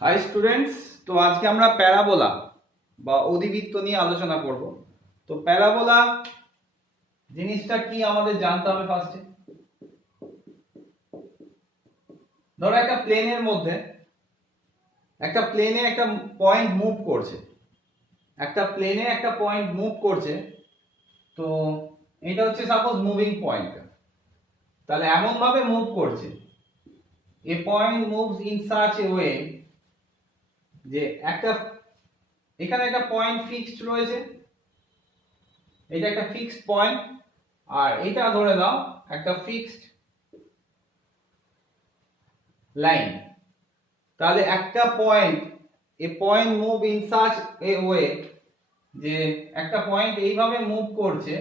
High students, তো আজকে আমরা প্যারাবোলা বা অধিবৃত্ত নিয়ে আলোচনা করব। তো প্যারাবোলা জিনিসটা কি আমাদের জানতে হবে ফার্স্টে। ধরো একটা প্লেনের মধ্যে একটা প্লেনে একটা পয়েন্ট মুভ করছে, তো এটা হচ্ছে সাপোজ মুভিং পয়েন্ট। তাহলে এমন ভাবে মুভ করছে, a point moves in such a way যে এখানে একটা পয়েন্ট ফিক্সড রয়েছে, এটা একটা ফিক্সড পয়েন্ট, আর এটা ধরে নাও একটা ফিক্সড লাইন। তাহলে একটা point, A point move in such a way যে একটা পয়েন্ট এইভাবে মুভ করছে,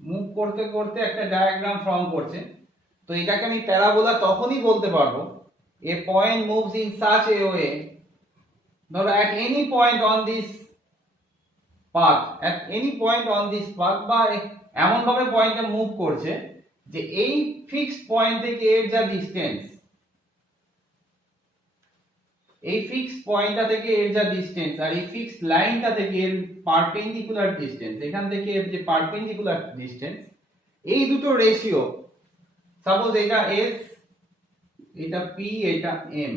মুভ করতে করতে একটা ডায়াগ্রাম ফর্ম করছে। তো এটাকে আমি প্যারাবোলা তখনই বলতে পারবো, a point moves in such a way, ধরো at any point on this path বা এমন ভাবে পয়েন্টটা মুভ করছে যে এই ফিক্সড পয়েন্ট থেকে এর যা ডিসটেন্স, এই ফিক্সড পয়েন্টটা থেকে এর যা ডিসটেন্স আর এই ফিক্সড লাইনটা থেকে এর পারপেন্ডিকুলার ডিসটেন্স, এখান থেকে এর যে পারপেন্ডিকুলার ডিসটেন্স, এই দুটো রেশিও, সাপোজ এটা s, এটা p, এটা m,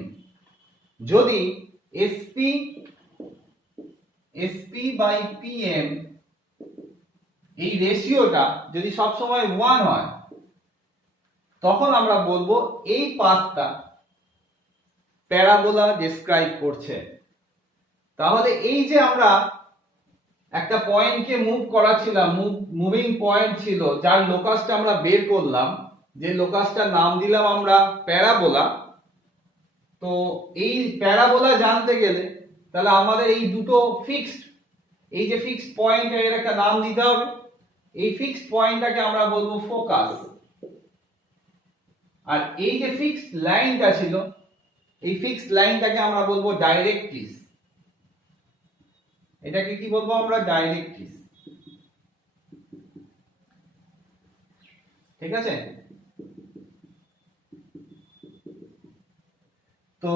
যদি SP বাই PM এই রেশিওটা যদি সব সময় 1 হয়, তখন আমরা বলবো এই পাথটা প্যারাবোলা ডেসক্রাইব করছে। তাহলে এই যে আমরা একটা পয়েন্টকে মুভ করাচ্ছিলাম, মুভিং পয়েন্ট ছিল, যার লোকাসটা আমরা বের করলাম, যে লোকাসটার নাম দিলাম আমরা প্যারাবোলা। তো এই প্যারাবোলা জানতে গেলে তাহলে আমাদের এই দুটো ফিক্সড, এই যে ফিক্সড পয়েন্ট এর একটা নাম দিতে হবে। এই ফিক্সড পয়েন্টটাকে আমরা বলবো ফোকাস, আর এই যে ফিক্সড লাইনটা ছিল, এই ফিক্সড লাইনটাকে আমরা বলবো ডাইরেক্ট্রিস। এটাকে কি বলবো আমরা? ডাইরেক্ট্রিস। ঠিক আছে? তো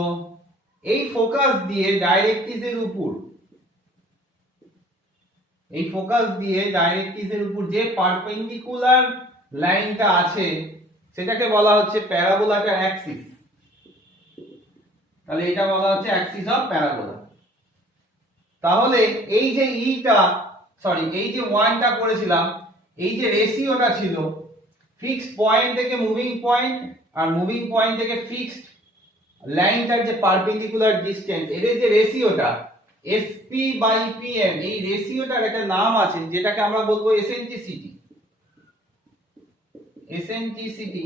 এই ফোকাস দিয়ে ডাইরেক্ট্রিসের উপর, যে পারপেন্ডিকুলার লাইনটা আছে সেটাকে বলা হচ্ছে প্যারাবোলাটার অ্যাক্সিস। তাহলে এটা বলা হচ্ছে অ্যাক্সিস অফ প্যারাবোলা। তাহলে এই যে এই যে 1টা করেছিলাম, এই যে রেশিওটা ছিল ফিক্সড পয়েন্ট থেকে moving point are moving point থেকে ফিক্সড লাইনটার যে পারপেন্ডিকুলার ডিসটেন্স, এদের যে রেশিওটা SP বাই PM, এই রেশিওটার একটা নাম আছে যেটাকে আমরা বলবো এসেন্ট্রিসিটি,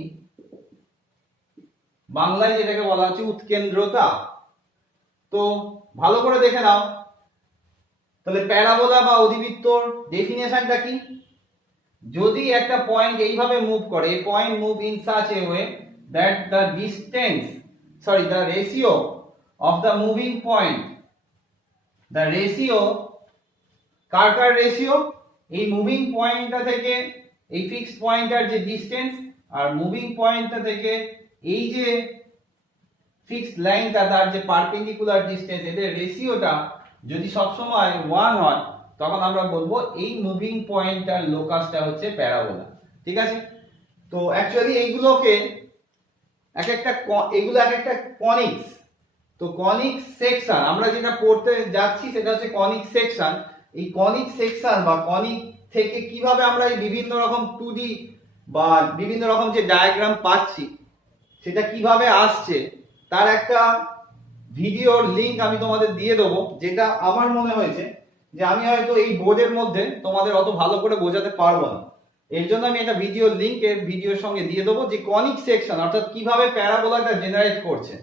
বাংলায় যেটাকে বলা হচ্ছে উৎকেন্দ্রতা। তো ভালো করে দেখে নাও, তাহলে প্যারাবোলা বা অধিবৃত্তর ডেফিনেশনটা কি? যদি একটা পয়েন্ট এইভাবে মুভ করে, a point move in such a way that the the ratio of the moving point, the ratio, কার রেশিও? এই মুভিং পয়েন্টটা থেকে এই ফিক্সড পয়েন্টটার যে ডিসটেন্স আর মুভিং পয়েন্টটা থেকে এই যে ফিক্সড লাইনটা তার যে পারপেন্ডিকুলার ডিসটেন্স, এদের রেশিওটা যদি সব সময় 1 হয়, তখন আমরা বলবো এই মুভিং পয়েন্টটার লোকাসটা হচ্ছে প্যারাবোলা। ঠিক আছে? তো অ্যাকচুয়ালি এইগুলোকে এগুলো এক একটা কনিক্স। তো কনিক্স সেকশন আমরা যেটা পড়তে যাচ্ছি সেটা হচ্ছে কনিক সেকশন। এই কনিক সেকশন বা কনিক থেকে কিভাবে আমরা এই বিভিন্ন রকম 2D বা বিভিন্ন রকম যে ডায়াগ্রাম পাচ্ছি সেটা কিভাবে আসছে, তার একটা ভিডিওর লিংক আমি তোমাদের দিয়ে দেবো, যেটা আমার মনে হয়েছে যে আমি হয়তো এই বোর্ডের মধ্যে তোমাদের অত ভালো করে বোঝাতে পারবো না। এর জন্য আমি একটা ভিডিওর লিংক এর ভিডিওর সঙ্গে দিয়ে দেবো, যে কনিক সেকশন অর্থাৎ কিভাবে প্যারাবোলাটা জেনারেট করছে,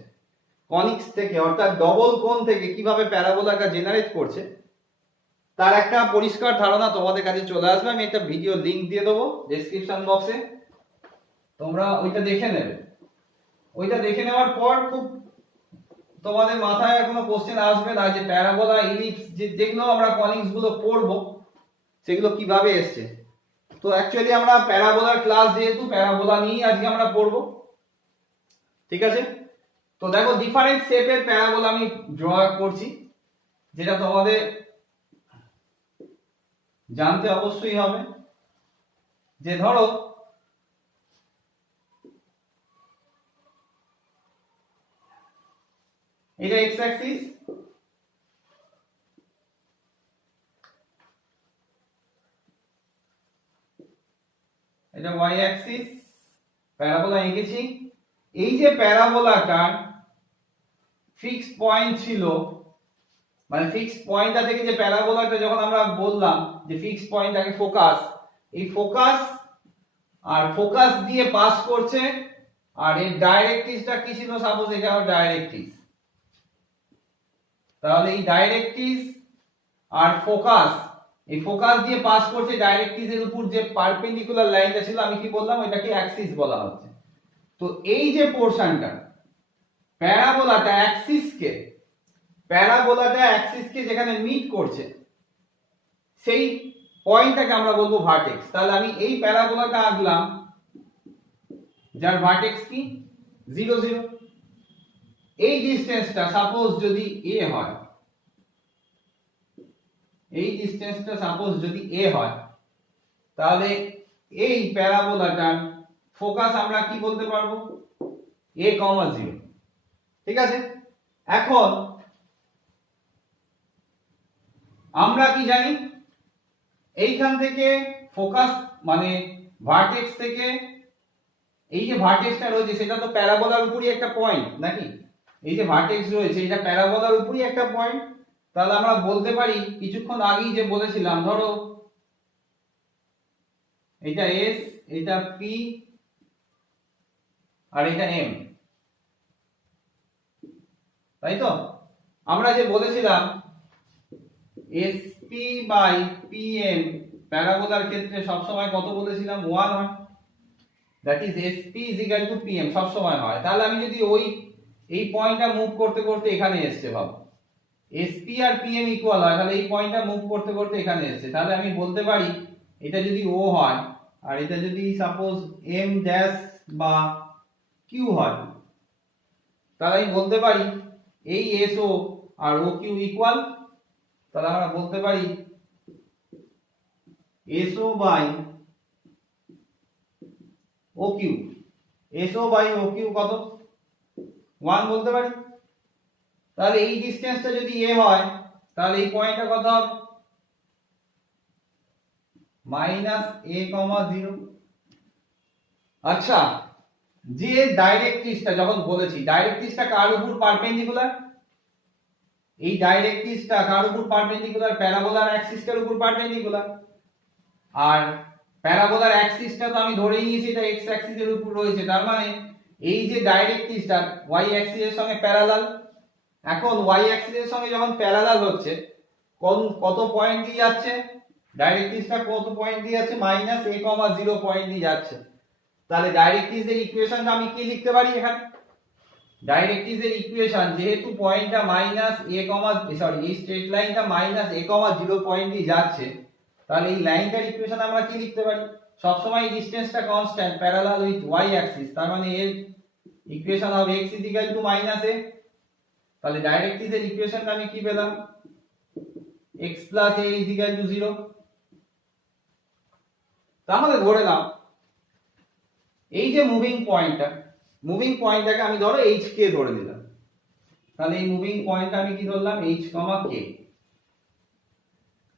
কনিক্স থেকে অর্থাৎ ডবল কোণ থেকে কিভাবে প্যারাবোলাটা জেনারেট করছে, তার একটা পরিষ্কার ধারণা তোমাদের কাছে চলে আসবে। আমি একটা ভিডিও লিংক দিয়ে দেবো ডেসক্রিপশন বক্সে, তোমরা ওইটা দেখে নেবে। ওইটা দেখে নেওয়ার পর খুব তোমাদের মাথায় কোনো কোশ্চেন আসবে না যে প্যারাবোলা, ইলিপস, যেগুলো আমরা কনিক্স গুলো পড়বো সেগুলো কিভাবে এসছে। তো অ্যাকচুয়ালি আমরা প্যারাবোলার ক্লাস, যেহেতু প্যারাবোলা নিয়েই আজকে আমরা পড়বো। ঠিক আছে? তো দেখো ডিফারেন্ট শেপের প্যারাবোলা আমি ড্র করছি, যেটা তোমাদের জানতে অবশ্যই হবে। যে ধরো এটা এক্স অ্যাক্সিস, এটা ওয়াই অ্যাক্সিস, প্যারাবোলা এঁকেছি। এই যে প্যারাবোলাটার ফিক্সড পয়েন্ট ছিল, মানে ফিক্সড পয়েন্টটা থেকে যে প্যারাবোলাটা যখন আমরা বললাম যে ফিক্সড পয়েন্টটাকে ফোকাস, এই ফোকাস আর ফোকাস দিয়ে পাস করছে, আর এর ডাইরেক্ট্রিক্সটা কি ছিল, সাপোজ এটা আমার ডাইরেক্ট্রিক্স, তাহলে এই ডাইরেক্ট্রিক্স আর ফোকাস, এই ফোকাস দিয়ে পাস করছে ডাইরেক্ট্রিক্স এর উপর যে পারপেন্ডিকুলার লাইনটা ছিল, আমি কি বললাম এটাকে অ্যাক্সিস বলা হচ্ছে। তো এই যে পোরশনটা প্যারাবোলাটা অ্যাক্সিসকে যেখানে মিট করছে, সেই পয়েন্টটাকে আমরা বলবো ভার্টেক্স। তাহলে আমি এই প্যারাবোলাটা আঁকলাম যার ভার্টেক্স কি 0 0। এই ডিসটেন্সটা সাপোজ যদি a হয়, এই ডিসটেন্সটা সাপোজ যদি a হয়, তাহলে এই প্যারাবোলাটার ফোকাস আমরা কি বলতে পারবো, a, 0। ঠিক আছে, এখন আমরা কি জানি, এইখান থেকে ফোকাস মানে ভার্টেক্স থেকে এই যে ভার্টেক্সটা রয়েছে সেটা তো প্যারাবোলার উপরই একটা পয়েন্ট নাকি, এই যে ভার্টেক্স রয়েছে এটা প্যারাবোলার উপরই একটা পয়েন্ট। তাহলে আমরা বলতে পারি কিছুক্ষণ আগেই যে বলেছিলাম, ধরো এটা এস, এটা পি, আর এটা এম, তাই তো? আমরা যে বলেছিলাম এসপি বাই পিএম প্যারাবোলার ক্ষেত্রে সবসময় কত বলেছিলাম, 1 হয়, that is SP is equal two PM সবসময় হয়। তাহলে আমি যদি এই পয়েন্টটা মুভ করতে করতে এখানে এসছে, ভাবো এসপি আর পিএম ইকুয়াল হয়, তাহলে এই পয়েন্টটা মুভ করতে করতে এখানে এসছে, তাহলে আমি বলতে পারি এটা যদি ও হয় আর এটা যদি সাপোজ এম ড্যাশ বা কিউ হয়, তাহলে আমি বলতে পারি এই এসও আর ও কিউ ইকুয়াল। তাহলে আমরা বলতে পারি SO by O Q, SO by O Q কত, 1 বলতে পারি। তাহলে এই ডিসটেন্সটা যদি a হয়, তাহলে এই পয়েন্টটা কত হবে, -a, 0। আচ্ছা, যে ডাইরেক্ট্রিক্সটা যখন বলেছি, ডাইরেক্ট্রিক্সটা কার উপর পারপেন্ডিকুলার, এই ডাইরেক্ট্রিক্সটা কার উপর পারপেন্ডিকুলার, প্যারাবোলার অ্যাক্সিসটার উপর পারপেন্ডিকুলার। আর প্যারাবোলার অ্যাক্সিসটা তো আমি ধরেই নিয়েছি এটা এক্স অ্যাক্সিসের উপর রয়েছে, তার মানে এই যে ডাইরেক্ট্রিক্সটা ওয়াই অ্যাক্সিসের সঙ্গে প্যারালাল। এখন ওয়াই অ্যাক্সিসের সঙ্গে যখন প্যারালাল হচ্ছে, কত পয়েন্ট দিয়ে যাচ্ছে, ডাইরেক্ট্রিক্সটা কত পয়েন্ট দিয়ে যাচ্ছে, -a, 0 পয়েন্ট দিয়ে যাচ্ছে। তাহলে ডাইরেক্ট্রিক্সের ইকুয়েশনটা আমি কি লিখতে পারি এখানে, ডাইরেক্ট্রিক্সের ইকুয়েশন যেহেতু পয়েন্টটা এই স্ট্রেট লাইনটা -a, 0 পয়েন্ট দিয়ে যাচ্ছে, তাহলে এই লাইনটার ইকুয়েশন আমরা কি লিখতে পারি, সবসময় এই ডিসটেন্সটা constant parallel with Y axis, তার মানে এর ইকুয়েশন হবে x = -a। তাহলে ডাইরেক্ট্রিক্সের ইকুয়েশনটা আমি কি পেলাম, x + a = 0। তাহলে ধরে নাও এই যে মুভিং পয়েন্টটাকে আমি ধরো h কে ধরে নিলাম, তাহলে এই মুভিং পয়েন্টটা আমি কি ধরলাম, h, k।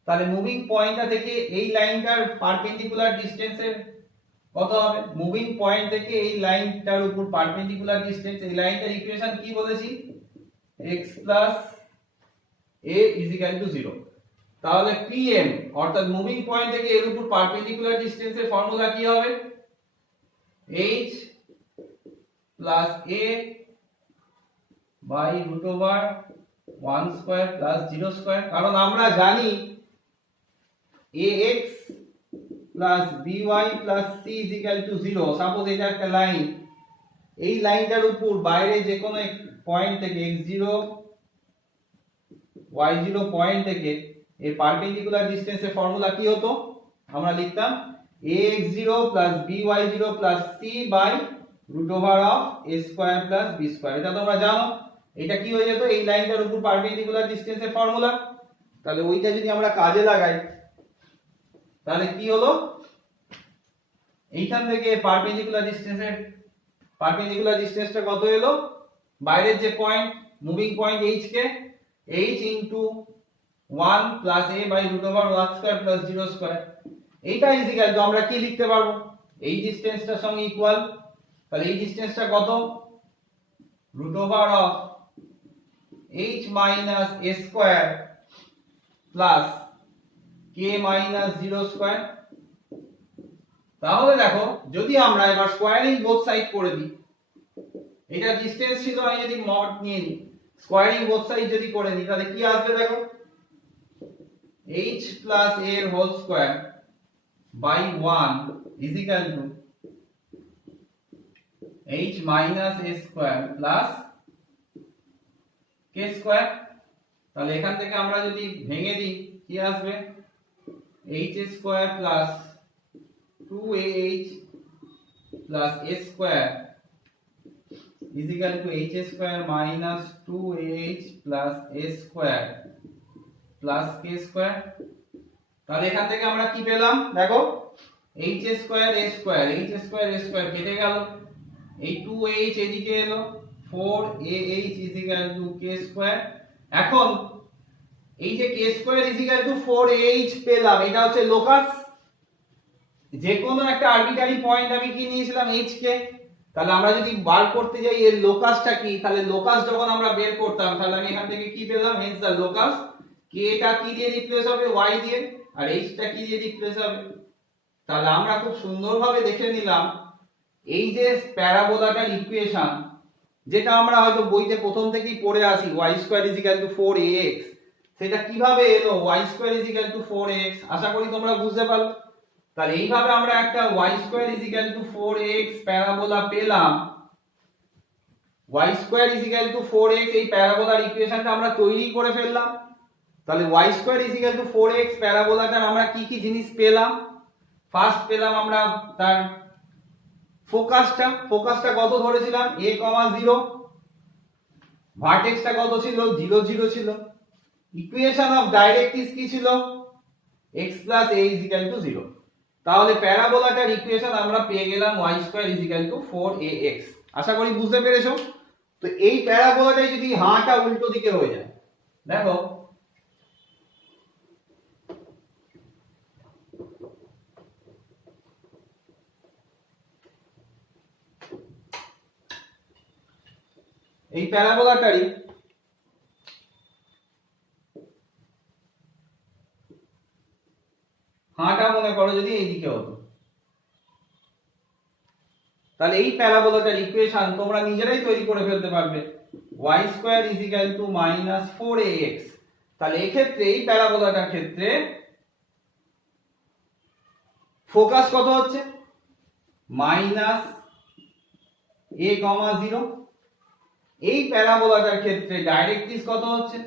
তাহলে মুভিং পয়েন্টটা থেকে এই লাইনটার পারপেন্ডিকুলার ডিসটেন্সের কত হবে, মুভিং পয়েন্ট থেকে এই লাইনটার উপর পারপেন্ডিকুলার ডিসটেন্স, এই লাইনটার ইকুয়েশন কি বলেছি, x + a = 0। তাহলে pm অর্থাৎ মুভিং পয়েন্ট থেকে এর উপর পারপেন্ডিকুলার ডিসটেন্সের ফর্মুলা কি হবে, h + a by √1² + 0²। কারণ আমরা জানি ax + by + c = 0। সাপোজ এটা একটা লাইন, এই লাইনটার উপর বাইরে যে কোনো পয়েন্ট থেকে x0 y0 পয়েন্ট থেকে এর পারপেন্ডিকুলার ডিসটেন্সের ফর্মুলা কি হতো, আমরা লিখতাম ax0 + by0 + c/√1²। Root over of a square plus b square. এটা তোমরা জানো, এটা কি হয়ে যেত এই লাইনটার উপর পারপেন্ডিকুলার ডিসটেন্সের ফর্মুলা। তাহলে ওইটা যদি আমরা কাজে লাগাই তাহলে কি হলো, এইখান থেকে পারপেন্ডিকুলার ডিসটেন্সটা কত এলো, বাইরের যে পয়েন্ট মুভিং পয়েন্ট h কে h into 1 plus a by root over 1 square plus 0 square. এইটা ইজিক্যাল টু আমরা কি লিখতে পারবো, এই ডিসটেন্সটার সঙ্গে ইকুয়াল। তাহলে এই ডিসটেন্সটা কত, root over of h minus a square plus k minus 0 square. তাহলে দেখো যদি আমরা এবার স্কোয়ারিং বোথ সাইড করে দিই, এটা ডিসটেন্স ছিল, আমি যদি মড নিয়ে নিই, স্কোয়ারিং বোথ সাইড যদি করে নিই তাহলে কি আসবে দেখো, h প্লাস a এর whole square by 1 is equal to h minus a square plus k square. তাহলে এখান থেকে আমরা যদি ভেঙে দিই কি আসবে, h square plus 2ah plus a square is equal to h square minus 2ah plus a square plus k square। তাহলে এখান থেকে আমরা কি পেলাম দেখো, h square a square কেটে গেল, এই 2ah এদিকে এলো, 4ah is equal to k square। এখন এই যে k square is equal to 4ah পেলাম, এটা হচ্ছে লোকাস। যে কোনো একটা আরবিটারি পয়েন্ট আমি কি নিয়েছিলাম h কে, তাহলে আমরা যদি বার করতে যাই এর লোকাসটা কি, তাহলে লোকাস যখন আমরা বের করতাম তাহলে আমি এখান থেকে কি পেলাম, হেন্স দা লোকাস, k টা কি দিয়ে রিপ্লেস হবে, y দিয়ে, আর h টা কি দিয়ে রিপ্লেস হবে। তাহলে আমরা খুব সুন্দরভাবে দেখে নিলাম এই যে প্যারাবোলাটার ইকুয়েশন, যেটা আমরা হয়তো বইতে প্রথম থেকেই পড়ে আসি, y square is equal to 4ax, সেটা কিভাবে এলো y square is equal to 4ax, আশা করি তোমরা বুঝতে পারলে। তাহলে এইভাবে আমরা একটা y square is equal to 4x parabola পেলাম, y square is equal to 4x, এই প্যারাবোলার ইকুয়েশনটা আমরা তৈরি করে ফেললাম। তাহলে y square is equal to 4x প্যারাবোলাটার আমরা কি কি জিনিস পেলাম, ফার্স্ট পেলাম আমরা তার ফোকাসটা কত ধরেছিলাম, a, 0, ভার্টেক্সটা কত ছিল, 0 0 ছিল, ইকুয়েশন অফ ডাইরেক্ট্রিক্স কি ছিল, x plus a is equal two 0। তাহলে প্যারাবোলাটার ইকুয়েশন আমরা পেয়ে গেলাম y square is equal to 4ax। আশা করি বুঝতে পেরেছো। তো এই প্যারাবোলাটাই যদি হাঁটা উল্টো দিকে হয়ে যায়, দেখো এই প্যারাবোলাটারই হাঁটা মনে করো যদি এইদিকে হতো, তাহলে এই প্যারাবোলাটার ইকুয়েশন তোমরা নিজেরাই তৈরি করে ফেলতে পারবে, y square is equal to minus 4ax। তাহলে এই ক্ষেত্রে এই প্যারাবোলাটার ক্ষেত্রে ফোকাস কত হচ্ছে, মাইনাস a, 0। এই প্যারাবোলাটার ক্ষেত্রে ডাইরেক্ট্রিক্স কত হচ্ছে,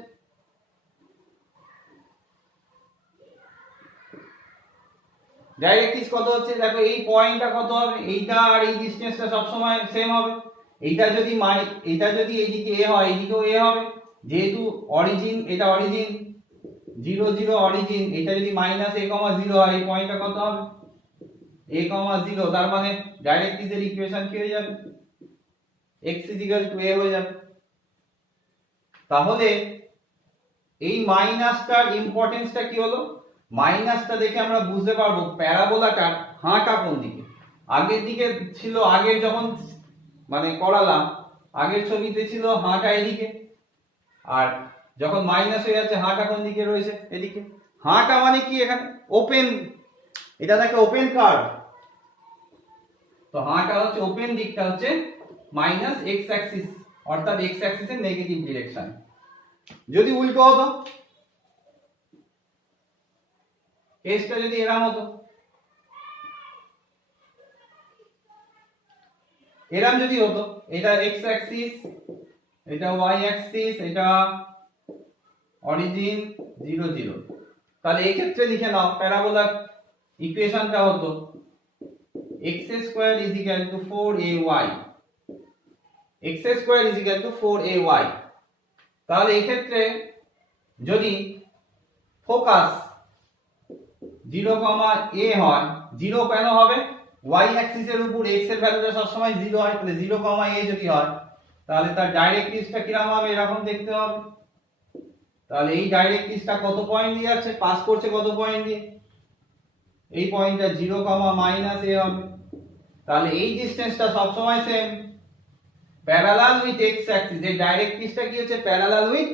দেখো এই পয়েন্টটা কত হবে, এইটা আর এই ডিসটেন্সটা সব সময় সেম হবে। এইটা যদি এইদিকে a হয় এইদিকেও a হবে, যেহেতু অরিজিন, এটা অরিজিন 0 0 অরিজিন, এটা যদি মাইনাস a, 0 হয়, এই পয়েন্টটা কত হবে, a, 0, তার মানে ডাইরেক্ট্রিক্সের ইকুয়েশন কি হয়ে যাবে, x a হয়ে যাবে। তাহলে এই মাইনাসটার ইম্পর্টেন্সটা কি হলো, মাইনাসটা দেখে আমরা বুঝতে পারবো প্যারাবোলাটার হাঁটা কোন দিকে। আগের দিকে ছিল, আগের যখন মানে করালাম আগের ছবিতে ছিল হাঁটা এদিকে, আর যখন মাইনাস হয়ে যাচ্ছে হাঁটা কোন দিকে রয়েছে, এদিকে। হাঁটা মানে কি, এখানে ওপেন, এটা দেখো ওপেন কার্ভ, তো হাঁটা হচ্ছে ওপেন দিকটা হচ্ছে মাইনাস এক্স অ্যাক্সিস, অর্থাৎ এক্স অ্যাক্সিসের নেগেটিভ ডিরেকশন। যদি উল্টো হতো, কেসটা যদি এরকম হতো, এরকম যদি হতো, এটা এক্স অ্যাক্সিস, এটা ওয়াই অ্যাক্সিস, এটা অরিজিন 0 0, তাহলে এই ক্ষেত্রে লিখে নাও প্যারাবোলার ইকুয়েশনটা হতো x² = 4ay x square is equal two 4ay। তাহলে এই ক্ষেত্রে যদি ফোকাস 0, a হয়, 0 কেন হবে? y অ্যাক্সিসের উপর x এর ভ্যালুটা সবসময় 0 হয়, তাহলে 0, a যদি হয় তাহলে তার ডাইরেক্ট্রিক্সটা কিরকম হবে? এরকম দেখতে হবে। তাহলে এই ডাইরেক্ট্রিক্সটা কত পয়েন্ট দিয়ে যাচ্ছে, পাস করছে কত পয়েন্ট দিয়ে? এই পয়েন্টটা 0, a হবে। তাহলে এই ডিসটেন্সটা সবসময় same, parallel with x Axis. এই ডাইরেক্ট্রিক্সটা কি হচ্ছে? Parallel with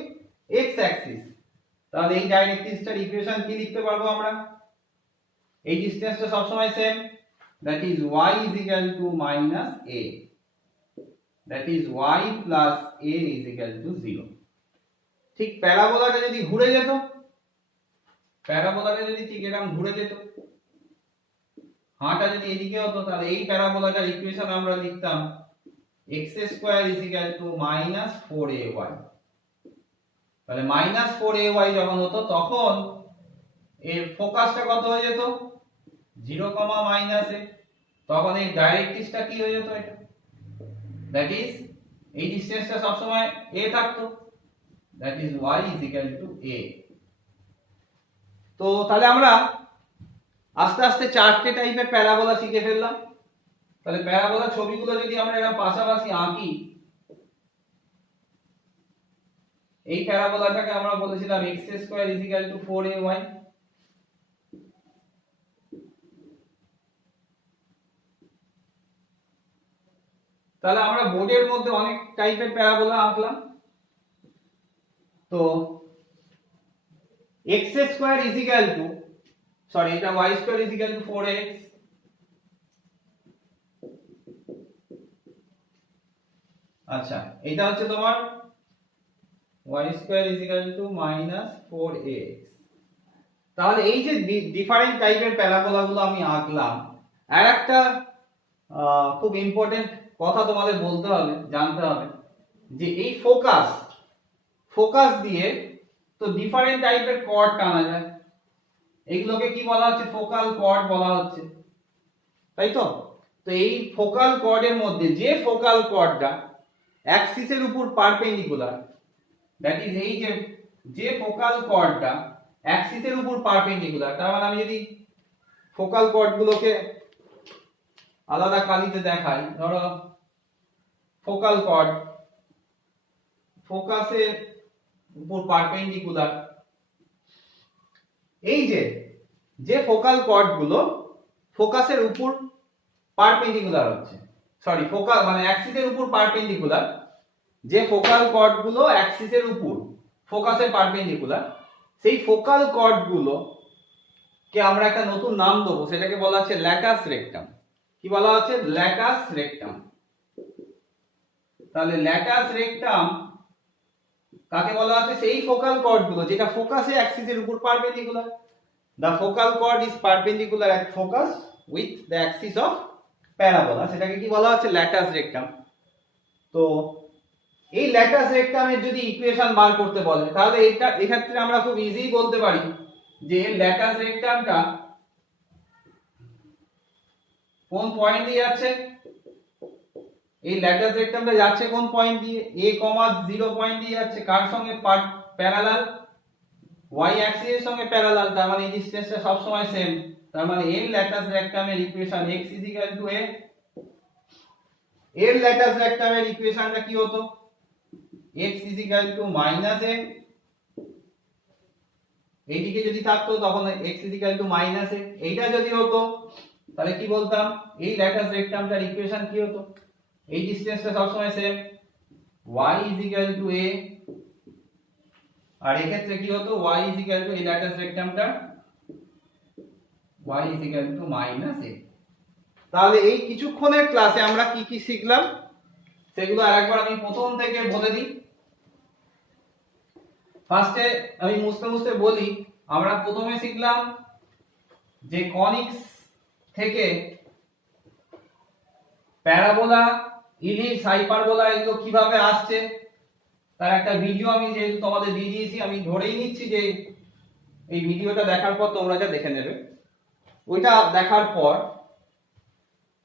x Axis. তাহলে এই ডাইরেক্ট্রিক্সটার ইকুয়েশন কি লিখতে পারবো আমরা? এই ডিসটেন্সটা সবসময় same, that is y is equal to minus a, that is y plus a is equal to 0। ঠিক প্যারাবোলাটা যদি ঘুরে যেত, প্যারাবোলাটা যদি ঠিক এরকম ঘুরে যেত, হাঁটা যদি এদিকে হতো, তাহলে এই প্যারাবোলাটার ইকুয়েশন আমরা লিখতাম x square is equal to minus 4ay। তাহলে minus 4ay যখন হতো তখন এর ফোকাসটা কত হয়ে যেত? 0, a। তখন এই ডাইরেক্ট্রিক্সটা কি হয়ে যেত? এটা দ্যাট ইজ এই ডিসটেন্সটা সব সময় a থাকতো, that is y is equal to a। তো তাহলে আমরা আস্তে আস্তে চারটে টাইপের প্যারাবোলা শিখে ফেললাম। তাহলে প্যারাবোলা ছবিগুলো যদি আমরা এরকম পাশাপাশি আঁকি, এই প্যারাবোলাটাকে আমরা বলেছিলাম x square is equal to 4ay। তাহলে আমরা বোর্ডের মধ্যে অনেক টাইপের প্যারাবোলা আঁকলাম। তো x square is equal to, sorry এটা y square is equal to 4x, আচ্ছা এটা হচ্ছে তোমার y square is equal to minus 4x। তাহলে এই যে ডিফারেন্ট টাইপের প্যারাবোলাগুলো আমি আঁকলাম, আর একটা খুব ইম্পর্টেন্ট কথা তোমাদের বলতে হবে, জানতে হবে যে এই ফোকাস দিয়ে তো ডিফারেন্ট টাইপের কর্ড টানা যায়। এইগুলোকে কি বলা হচ্ছে? ফোকাল কর্ড বলা হচ্ছে, তাই তো? তো এই ফোকাল কর্ডের মধ্যে যে ফোকাল কর্ডটা অ্যাক্সিসের উপর পারপেন্ডিকুলার, দ্যাট ইজ এই যে ফোকাল কর্ডটা অ্যাক্সিসের উপর পারপেন্ডিকুলার, তার মানে আমি যদি ফোকাল কর্ডগুলোকে আলাদা কালিতে দেখাই, ধরো ফোকাল কর্ড ফোকাসের উপর পারপেন্ডিকুলার, এই যে ফোকাল কর্ডগুলো ফোকাসের উপর পারপেন্ডিকুলার হচ্ছে, সরি ফোকাল মানে অ্যাক্সিসের উপর পারপেন্ডিকুলার, যে ফোকাল কর্ডগুলো অ্যাক্সিসের উপর ফোকাসের পারপেন্ডিকুলার, সেই ফোকাল কর্ডগুলো কে আমরা একটা নতুন নাম দেবো, সেটাকে বলা হচ্ছে ল্যাটাস রেক্টাম। কি বলা হচ্ছে? ল্যাটাস রেক্টাম। তাহলে ল্যাটাস রেক্টাম কাকে বলা হচ্ছে? সেই ফোকাল কর্ডগুলো যেটা ফোকাসে অ্যাক্সিসের উপর perpendicular. The focal chord is perpendicular at focus with the axis of parabola, সেটাকে কি বলা হচ্ছে? ল্যাটাস রেক্টাম। তো এই ল্যাটাস রেক্টামের যদি ইকুয়েশন বার করতে বলে, তাহলে এটা এক্ষেত্রে আমরা খুব ইজি বলতে পারি যে ল্যাটাস রেক্টামটা কোন পয়েন্ট দিয়ে যাচ্ছে? এই ল্যাটাস রেক্টামটা যাচ্ছে কোন পয়েন্ট দিয়ে? a, 0 পয়েন্ট দিয়ে যাচ্ছে। কার সঙ্গে? প্যারালাল, y অ্যাক্সিস এর সঙ্গে প্যারালাল, তার মানে এই ডিসটেন্সটা সব সময় সেম। তার মানে এর ল্যাটাস রেক্টামের ইকুয়েশন x a। এর ল্যাটাস রেক্টামের ইকুয়েশনটা কি হতো? x a। এইদিকে যদি থাকতো তখন x a। এইটা যদি হতো তাহলে কি বলতাম? এই ল্যাটাস রেক্টামটার ইকুয়েশন কি হতো? এই ডিসটেন্সটা সব সময় সেম, y a। আর এই ক্ষেত্রে কি হতো? y এই ল্যাটাস রেক্টামটা y a। তাহলে এই কিছুক্ষণের ক্লাসে আমরা কি কি শিখলাম সেগুলো আরেকবার আমি প্রথম থেকে বলে দিই। ফার্স্টে আমি মুছতে বলি, আমরা প্রথমে শিখলাম যে কনিক্স থেকে প্যারাবোলা, ইলিপস, হাইপারবোলা এগুলো কিভাবে আসছে তার একটা ভিডিও আমি যেহেতু তোমাদের দিয়ে দিয়েছি, আমি ধরেই নিচ্ছি যে এই ভিডিওটা দেখার পর তোমরা যা দেখে নেবে। ওইটা দেখার পর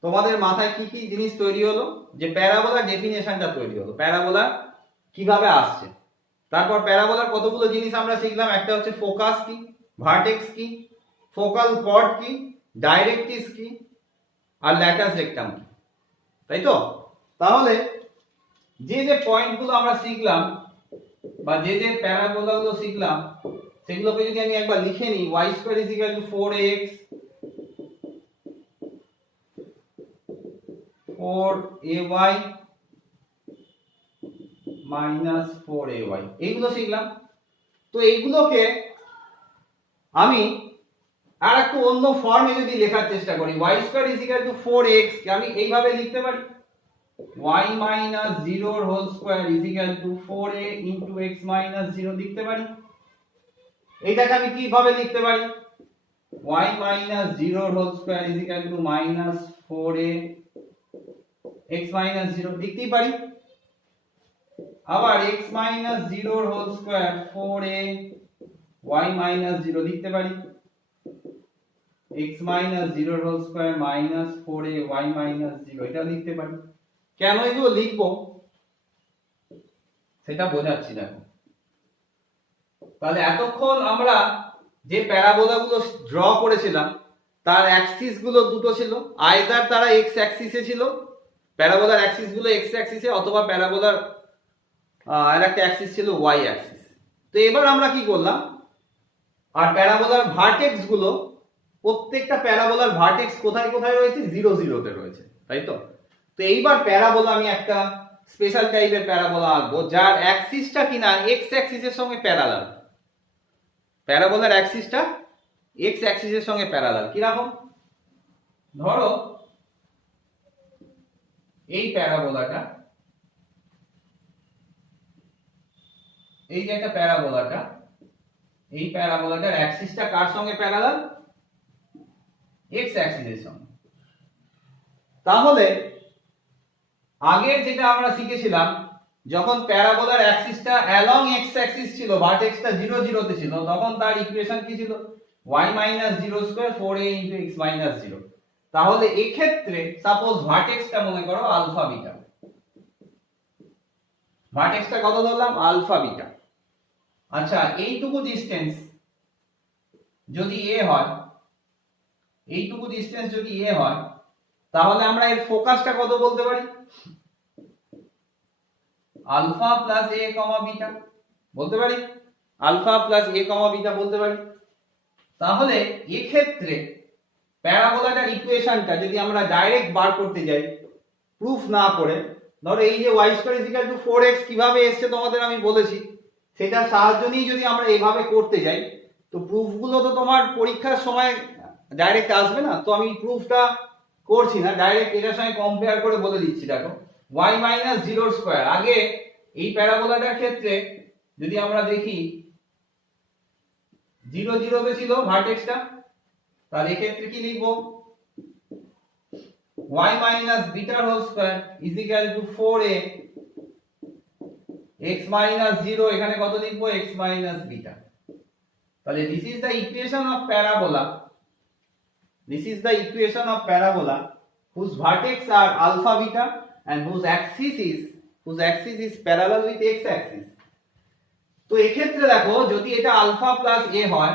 তোমাদের মাথায় কি কি জিনিস তৈরি হলো, যে প্যারাবোলার ডেফিনেশনটা তৈরি হলো, প্যারাবোলা কিভাবে আসছে। তারপর প্যারাবোলার কতগুলো জিনিস আমরা শিখলাম, একটা হচ্ছে ফোকাস কি, ভার্টেক্স কি, ফোকাল কর্ড কি, ডাইরেক্ট্রিক্স কি, আর ল্যাটাস রেক্টাম কি, তাই তো? তাহলে যে যে পয়েন্টগুলো আমরা শিখলাম বা যে যে প্যারাবোলাগুলো শিখলাম সেগুলোকে যদি আমি একবার লিখে নিই, y square is equal to 4x 4ay minus 4ay, এইগুলো শিখলাম। তো এইগুলোকে আমি আর একটু অন্য ফর্মে যদি লেখার চেষ্টা করি, y square is equal to 4x কে আমি এইভাবে লিখতে পারি, y মাইনাস 0 এর whole square is equal to 4a into x minus 0 লিখতে পারি। এইটাকে আমি কিভাবে লিখতে পারি, y মাইনাস 0 এর whole square is equal to minus 4a x minus 0 লিখতেই পারি। আবার x মাইনাস 0 এর whole square 4a y minus 0 লিখতে পারি, x মাইনাস 0 এর whole square minus 4a y minus 0 এটা লিখতে পারি। কেন এগুলো লিখবো সেটা বোঝাচ্ছি দেখো। তাহলে এতক্ষণ আমরা যে প্যারাবোলাগুলো ড্র করেছিলাম তার অ্যাক্সিস গুলো দুটো ছিল, আইদার তারা এক্স অ্যাক্সিসে ছিল, প্যারাবোলার অ্যাক্সিস গুলো এক্স অ্যাক্সিসে, অথবা প্যারাবোলার আরেকটা অ্যাক্সিস ছিল ওয়াই অ্যাক্সিস। তো এবার আমরা কি করলাম, আর প্যারাবোলার ভার্টেক্স গুলো, প্রত্যেকটা প্যারাবোলার ভার্টেক্স কোথায় কোথায় রয়েছে, 0 0 তে রয়েছে, তাই তো? তো এইবার প্যারাবোলা আমি একটা স্পেশাল টাইপের প্যারাবোলা আঁকবো যার অ্যাক্সিসটা কিনা এক্স অ্যাক্সিসের সঙ্গে প্যারালাল। প্যারাবোলার অ্যাক্সিসটা এক্স অ্যাক্সিসের সঙ্গে প্যারালাল। কি রকম, ধরো এই প্যারাবোলাটা, এই যে একটা প্যারাবোলাটা, এই প্যারাবোলাটার অ্যাক্সিসটা কার সঙ্গে প্যারালাল, এক্স অ্যাক্সিসের সঙ্গে। তাহলে আগের যেটা আমরা শিখেছিলাম, যখন প্যারাবোলার অ্যাক্সিসটা অ্যালং এক্স অ্যাক্সিস ছিল, ভার্টেক্সটা 0 0 তে ছিল, তখন তার ইকুয়েশন কি ছিল, y minus 0 square 4a into x minus 0। তাহলে এই ক্ষেত্রে সাপোজ ভার্টেক্সটা মনে করো আলফা বিটা, ভার্টেক্সটা কত ধরলাম, আলফা বিটা। আচ্ছা, এইটুকু ডিসটেন্স যদি a হয়, এইটুকু ডিসটেন্স যদি a হয়, তাহলে আমরা এর ফোকাসটা কত বলতে পারি, alpha plus a comma beta বলতে পারি, alpha plus a comma beta বলতে পারি। তাহলে এই ক্ষেত্রে প্যারাবোলাটার ইকুয়েশনটা যদি আমরা ডাইরেক্ট বার করতে যাই, প্রুফ না করে, ধরো এই যে y square is equal to 4x কিভাবে এসেছে তোমাদের আমি বলেছি, সেটার সাহায্য নিয়ে যদি আমরা এইভাবে করতে যাই, তো প্রুফগুলো তো তোমার পরীক্ষার সময় ডাইরেক্ট আসবে না। তো আমি প্রুফটা করছি না, ডাইরেক্ট এটার সঙ্গে কম্পেয়ার করে বলে দিচ্ছি। দেখো y মাইনাস 0 স্কয়ার, আগে এই প্যারাবোলাটার ক্ষেত্রে যদি আমরা দেখি 0 0 তে ছিল ভার্টেক্সটা, তাহলে এই ক্ষেত্রে কি লিখবো, y minus beta whole square is equal to 4a x minus 0, এখানে কত লিখবো, x মাইনাস বিটা। তাহলে this is the equation of parabola, this is the equation of parabola whose vertex are alpha beta and whose axis is parallel with x axis. তো এই ক্ষেত্রে দেখো যদি এটা আলফা প্লাস a হয়,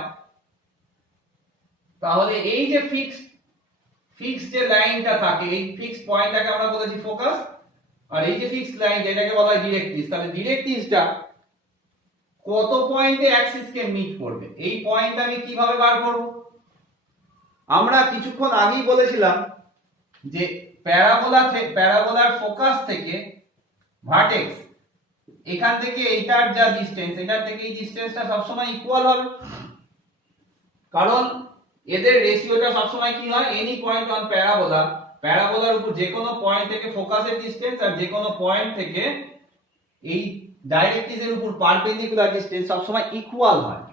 তাহলে এই যে ফিক্সড যে লাইনটা থাকে, এই ফিক্সড পয়েন্টটাকে আমরা বলেছি ফোকাস, আর এই যে ফিক্সড লাইন যেটাকে বলা হয় ডিরেক্ট্রিক্স, তাহলে ডিরেক্ট্রিক্সটা কত পয়েন্টে অ্যাক্সিসকে মিট করবে, এই পয়েন্ট আমি কিভাবে বার করব। আমরা কিছুক্ষণ আগেই বলেছিলাম যে প্যারাবোলার ফোকাস থেকে ভার্টেক্স, এখান থেকে এইটার যা ডিসটেন্স, এটার থেকে এই ডিসটেন্সটা সবসময় ইকুয়াল হবে, কারণ এদের রেশিওটা সবসময় কি হয়, এনি পয়েন্ট অন প্যারাবোলার উপর যে কোনো পয়েন্ট থেকে ফোকাসের ডিসটেন্স আর যে কোনো পয়েন্ট থেকে এই ডাইরেক্ট্রিক্সের উপর পারপেন্ডিকুলার ডিসটেন্স সবসময় ইকুয়াল হয়।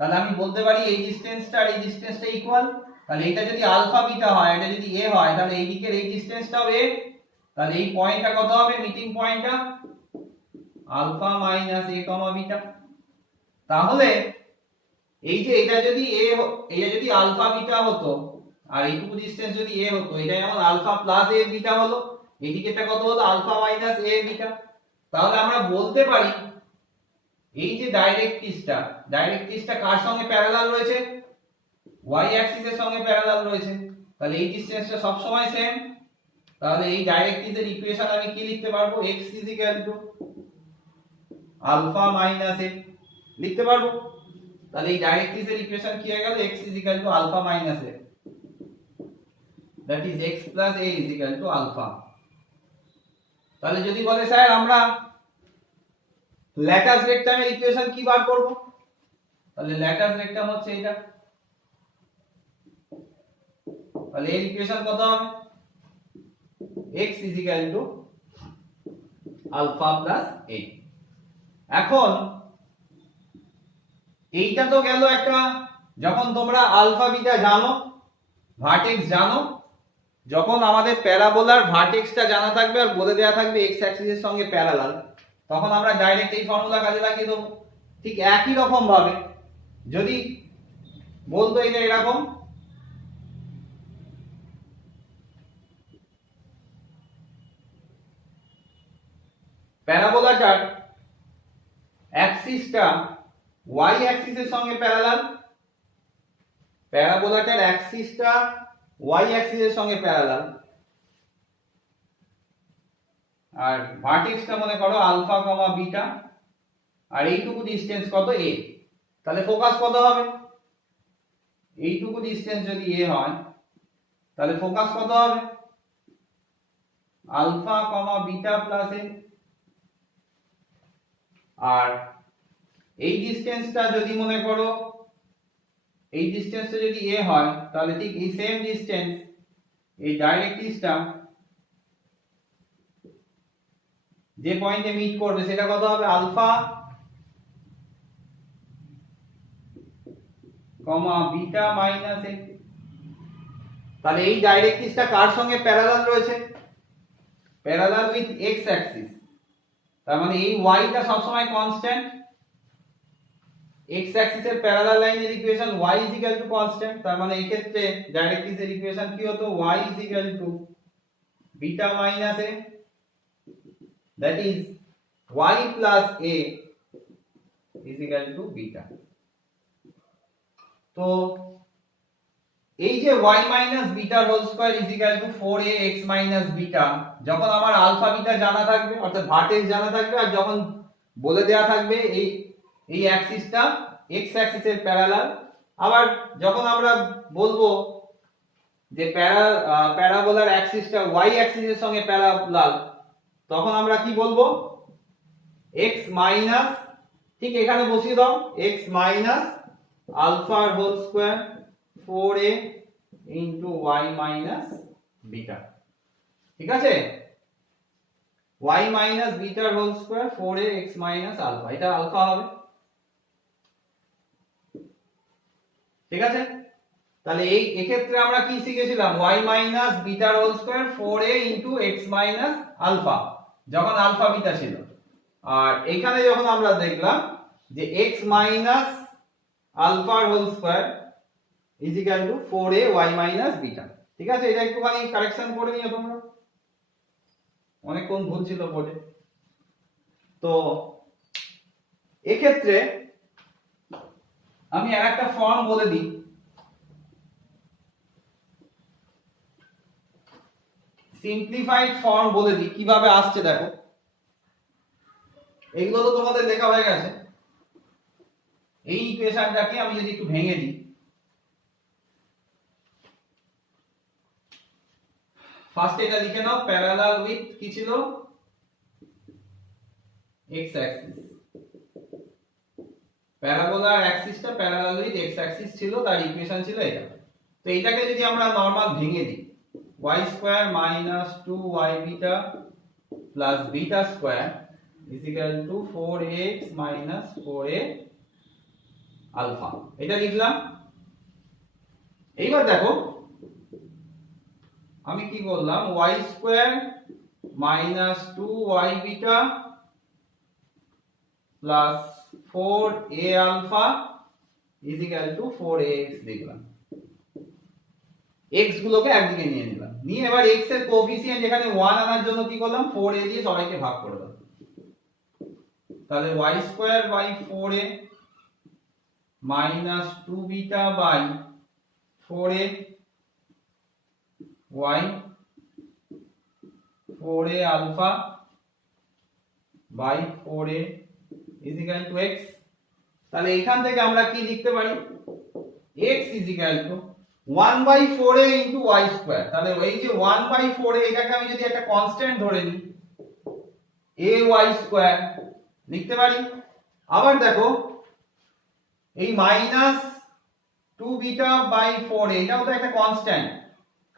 তাহলে আমি বলতে পারি এই ডিসটেন্সটা আর এই ডিসটেন্সটা ইকুয়াল। তাহলে এটা যদি আলফা বিটা হয়, এটা যদি a হয়, তাহলে এই দিকের এই ডিসটেন্সটাও a, তাহলে এই পয়েন্টটা কত হবে, মিটিং পয়েন্টটা alpha minus a comma beta. তাহলে এই যে এটা যদি a, এটা যদি আলফা বিটা হতো, আর এইটুকু ডিসটেন্স যদি a হতো, এটা যেমন আলফা প্লাস a বিটা হলো, এদিকেটা কত হলো আলফা মাইনাস a বিটা। তাহলে আমরা বলতে পারি এই যে ডাইরেক্ট্রিক্সটা কার সঙ্গে প্যারালাল রয়েছে, y অ্যাক্সিসের সঙ্গে প্যারালাল রয়েছে। তাহলে এই ডিসটেন্সটা সব সময় সেম। তাহলে এই ডাইরেক্ট্রিক্সের ইকুয়েশন আমি কি লিখতে পারবো, x আলফা মাইনাস a লিখতে পারবো। তাহলে এই ডাইরেক্ট্রিক্সের ইকুয়েশন কি হয়ে গেল, x alpha minus a, that is x plus a alpha. তাহলে যদি বলে স্যার আমরা ল্যাটাস রেকটামের ইকুয়েশন কি বার করব, তাহলে ল্যাটাস রেকটাম হচ্ছে এটা। তাহলে এর ইকুয়েশন কত হবে, x আলফা প্লাস a। এখন এইটা তো গেল একটা, যখন তোমরা আলফা বিটা জানো, ভার্টেক্স জানো, যখন আমাদের প্যারাবোলার ভার্টেক্সটা জানা থাকবে আর বলে দেয়া থাকবে x অ্যাক্সিসের সঙ্গে প্যারালাল, তখন আমরা ডাইরেক্ট এই ফর্মুলা কাজে লাগিয়ে দেবো। ঠিক একই রকম ভাবে যদি বলতো এটা এরকম, প্যারাবোলাটার অ্যাক্সিসটা y অ্যাক্সিসের সঙ্গে প্যারালাল, প্যারাবোলাটার অ্যাক্সিসটা y অ্যাক্সিসের সঙ্গে প্যারালাল, আর ভার্টেক্সটা মনে করো আলফা কমা বিটা, আর এইটুকু ডিসটেন্স কত a। তাহলে ফোকাস কত হবে, এইটুকু ডিসটেন্স যদি a হয় তাহলে ফোকাস কত হবে, alpha comma beta plus a। আর এই ডিসটেন্সটা যদি মনে করো, এই ডিসটেন্সটা যদি a হয় তাহলে ঠিক এই সেম ডিসটেন্স এই ডাইরেক্ট্রিক্সটা যে পয়েন্টে মিট করবে সেটা কত হবে, alpha comma beta minus a। তাহলে এই ডাইরেক্ট্রিক্সটা কার সঙ্গে প্যারালাল রয়েছে, প্যারালাল উইথ x অ্যাক্সিস। তার মানে এই y টা সব সময় কনস্ট্যান্ট, x অ্যাক্সিসের প্যারালাল লাইনের ইকুয়েশন y কনস্ট্যান্ট। তার মানে এই ক্ষেত্রে ডাইরেক্ট্রিক্সের ইকুয়েশন কি হতো, y beta minus a, that is y plus a beta. তো এই যে y minus beta whole square is equal to 4ax minus beta, যখন আমার আলফা বিটা জানা থাকবে অর্থাৎ ভার্টেক্স জানা থাকবে, আর যখন বলে দেয়া থাকবে এই অ্যাক্সিসটা x অ্যাক্সিসের প্যারালাল, আবার যখন আমরা বলবো যে প্যারাবোলার অ্যাক্সিসটা y অ্যাক্সিসের সঙ্গে প্যারালাল, তখন আমরা কি বলবো, x মাইনাস, ঠিক এখানে বসিয়ে দাও, x minus alpha whole square 4a into y minus beta, ঠিক আছে, y minus beta whole square 4a x minus alpha, এটা আলফা হবে, ঠিক আছে। তাহলে এই এক্ষেত্রে আমরা কি শিখেছিলাম, y minus beta whole square 4a into x minus alpha যখন আলফা বিটা ছিল, আর এখানে যখন আমরা দেখলাম যে x minus alpha whole square is equal to 4a y minus beta, ঠিক আছে। এটা একটুখানি কারেকশন করে নিও তোমরা, অনেকক্ষণ ভুল ছিল পড়ে। তো এক্ষেত্রে আমি আরেকটা ফর্ম বলে দিই, সিম্পলিফাইড ফর্ম বলে দিই কিভাবে আসছে দেখো। এগুলো তো তোমাদের লেখা হয়ে গেছে। এই ইকুয়েশনটাকে আমি যদি একটু ভেঙে দিই, ফার্স্ট এটা লিখে নাও, প্যারালাল উইথ কি ছিল, x অ্যাক্সিস, প্যারাবোলার অ্যাক্সিসটা প্যারালাল উইথ x অ্যাক্সিস ছিল, তার ইকুয়েশন ছিল এটা। তো এটাকে যদি আমরা নরমাল ভেঙে দিই, y square minus 2y beta plus beta square is equal to 4x minus 4a alpha, এটা লিখলাম। এইবার দেখো আমি কি করলাম, y square minus 2y beta plus 4a alpha is equal to 4ax লিখলাম। x গুলোকে একদিকে নিয়ে নিলাম, নিয়ে এবার x এর কোএফিসিয়েন্ট এখানে 1 আনার জন্য কি করলাম 4a দিয়ে সবাইকে ভাগ করে দাও, তাহলে y square by 4a minus 2 beta by 4a y 4a alpha by 4a is equal to x। তাহলে এখান থেকে আমরা কি লিখতে পারি, x is equal to 1 by 4a into y square. তাহলে এই যে 1 বাই 4a এটাকে আমি যদি একটা কনস্ট্যান্ট ধরে নিই a y স্কয়ার লিখতে পারি। আবার দেখো এই মাইনাস 2 বিটা বাই 4a এটাও তো একটা কনস্ট্যান্ট,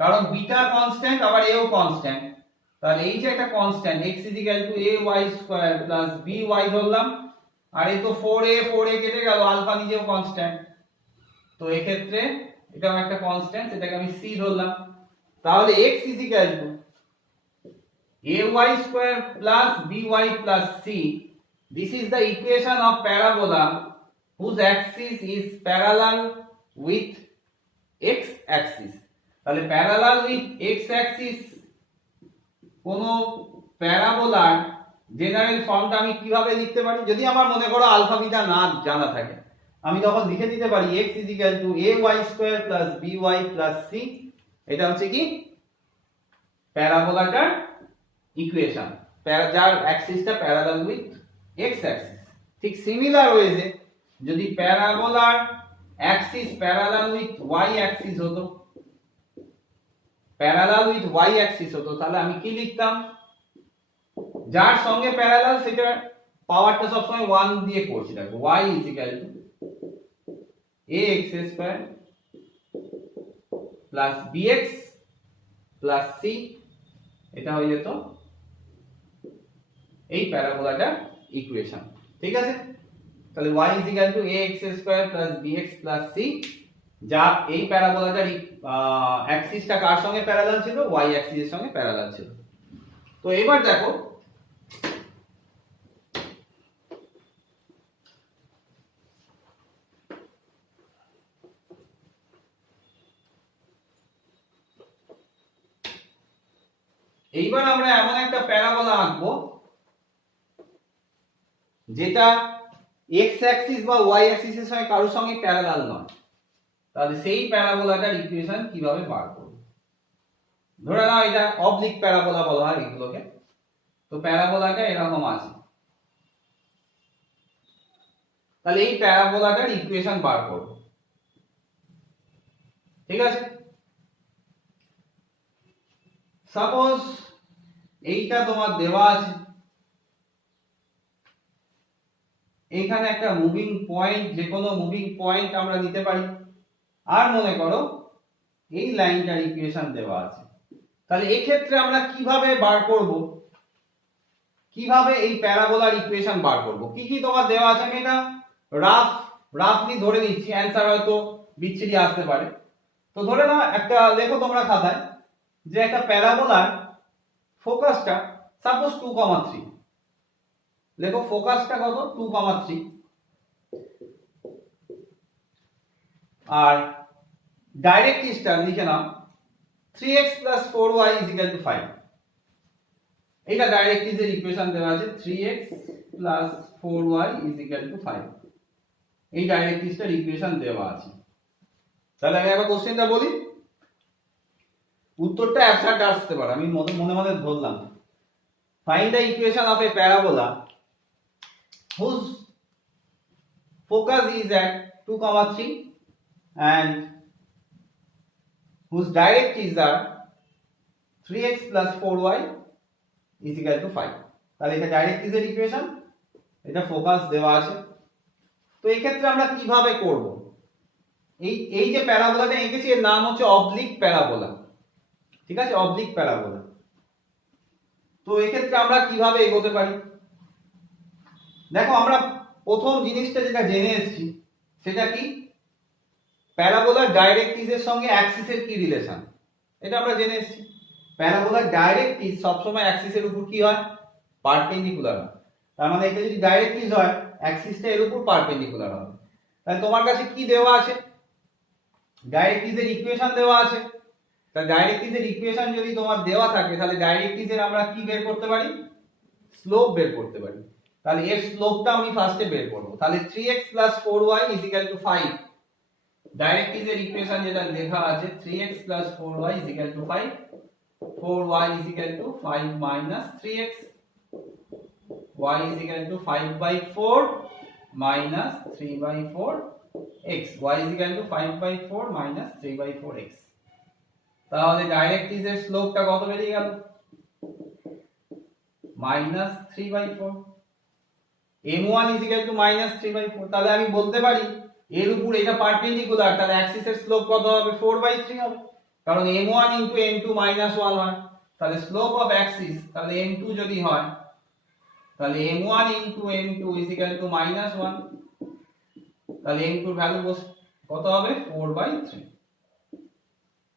কারণ বিটা কনস্ট্যান্ট আবার এও কনস্ট্যান্ট, তাহলে এই যে একটা constant x is equal two a y square plus b y ধরলাম, আর এই তো 4a কেটে গেল, আলফা নিজেও কনস্ট্যান্ট, তো এই ক্ষেত্রে এটাও একটা কনস্ট্যান্ট, সেটাকে আমি c ধরলাম। তাহলে x is equal two ay square plus by plus c, this is the equation of parabola whose axis is parallel with x axis। তাহলে parallel with x axis কোন প্যারাবোলার জেনারেল ফর্মটা আমি কিভাবে লিখতে পারি, যদি আমার মনে করো আলফা বিটা না জানা থাকে, আমি তখন লিখে দিতে পারি x is equal to ay square plus by plus c। এটা হচ্ছে কি প্যারাবোলাটার ইকুয়েশন, যার অ্যাক্সিসটা প্যারালাল উইথ x অ্যাক্সিস। ঠিক সিমিলার ওয়েজে যদি প্যারাবোলার axis parallel with y axis হতো, প্যারালাল উইথ y অ্যাক্সিস হতো, তাহলে আমি কি লিখতাম, যার সঙ্গে প্যারালাল সেটা পাওয়ারটা সবসময় 1 দিয়ে করছি, দেখো y is equal to ax square plus bx plus c, এটা হয়ে যেত এই প্যারাবোলাটার ইকুয়েশন। ঠিক আছে, তাহলে y is equal to ax square plus bx plus c, যা এই প্যারাবোলাটার অ্যাক্সিসটা কার সঙ্গে প্যারালাল ছিল, y অ্যাক্সিসের সঙ্গে প্যারালাল ছিল। তো এবার দেখো এইবার আমরা এমন একটা প্যারাবোলা আঁকবো যেটা x অ্যাক্সিস বা y অ্যাক্সিসের সঙ্গে কারোর সঙ্গে প্যারালাল নয়। তাহলে সেই প্যারাবোলাটার ইকুয়েশন কিভাবে বার করব, ধরে নাও এটা অবলিক প্যারাবোলা বলা হয় এগুলোকে। তো প্যারাবোলাটা এরকম আছে, তাহলে এই প্যারাবোলাটার ইকুয়েশন বার করব। ঠিক আছে, সাপোজ এইটা তোমার দেওয়া আছে, এখানে একটা মুভিং পয়েন্ট, যে কোনো মুভিং পয়েন্ট আমরা নিতে পারি, আর মনে করো এই লাইনটার ইকুয়েশন দেওয়া আছে। তাহলে এই ক্ষেত্রে আমরা কিভাবে বার করব, কিভাবে এই প্যারাবোলার ইকুয়েশন বার করব, কি কি তোমার দেওয়া আছে, আমি এটা রাফলি ধরে নিচ্ছি, অ্যানসার হয়তো বিচ্ছিরি আসতে পারে। তো ধরে নাও একটা লেখো তোমরা খাতায় যে একটা প্যারাবোলার ফোকাসটা সাপোজ 2,3, লেখো ফোকাসটা কত 2,3, আর ডাইরেক্ট্রিক্সটা লিখে নাও 3x plus 4y is equal to 5। এটা ডাইরেক্ট্রিক্সের ইকুয়েশন দেওয়া আছে 3x plus 4y is equal to 5, এই ডাইরেক্ট্রিক্সটার ইকুয়েশন দেওয়া আছে। তাহলে আমি একবার কোশ্চেনটা বলি, উত্তরটা অ্যাবসার্ড আসতে পারে, আমি মনে মনে ধরলাম। Find the equation of A parabola whose focus is at 2,3 and whose directrices are 3x plus 4y is equal to 5। তাহলে এটা ডাইরেক্ট্রিক্সের ইকুয়েশন, এটা ফোকাস দেওয়া আছে। তো এই ক্ষেত্রে আমরা কিভাবে করব, এই যে প্যারাবোলাটা এঁকেছি এর নাম হচ্ছে অবলিক প্যারাবোলা। ঠিক আছে, অবলিক প্যারাবোলা। তো এই ক্ষেত্রে আমরা কিভাবে এগোতে পারি, দেখো আমরা প্রথম জিনিসটা যেটা জেনে এসেছি সেটা কি, প্যারাবোলার ডাইরেক্ট্রিক্সের সঙ্গে অ্যাক্সিসের কি রিলেশন, এটা আমরা জেনে এসেছি। প্যারাবোলার ডাইরেক্ট্রিক্স সবসময় অ্যাক্সিসের উপর কি হয়, পারপেন্ডিকুলার হয়। তার মানে এটা যদি ডাইরেক্ট্রিক্স হয় অ্যাক্সিসটা এর উপর পারপেন্ডিকুলার হবে। তাহলে তোমার কাছে কি দেওয়া আছে, ডাইরেক্ট্রিক্সের ইকুয়েশন দেওয়া আছে, তাহলে ডাইরেক্ট্রিক্সের ইকুয়েশন যদি তোমার দেওয়া থাকে তাহলে ডাইরেক্ট্রিক্সের আমরা কি বের করতে পারি, স্লোপ বের করতে পারি। তাহলে এর স্লোপটা আমি ফার্স্টে বের করব। তাহলে 3x 4y 5। ডাইরেক্ট্রিক্সের ইকুয়েশন যেটা লেখা আছে 3x 4y 5, 4y 5 minus 3x, y 5/4 minus 3/4 x, y 5/4 minus 3/4 x। তাহলে ডাইরেক্ট্রিক্সের স্লোপটা কত বেরিয়ে গেল, minus 3/4। m1 minus 3/4। তাহলে আমি বলতে পারি এর উপর এটা পারপেন্ডিকুলার, তাহলে অ্যাক্সিসের স্লোপ কত হবে, 4/3 হবে, কারণ m1 m2 -1 হয়। তাহলে স্লোপ অফ অ্যাক্সিস, তাহলে m2 যদি হয় তাহলে m1 m2 -1, তাহলে m2 এর ভ্যালু কত হবে, 4/3।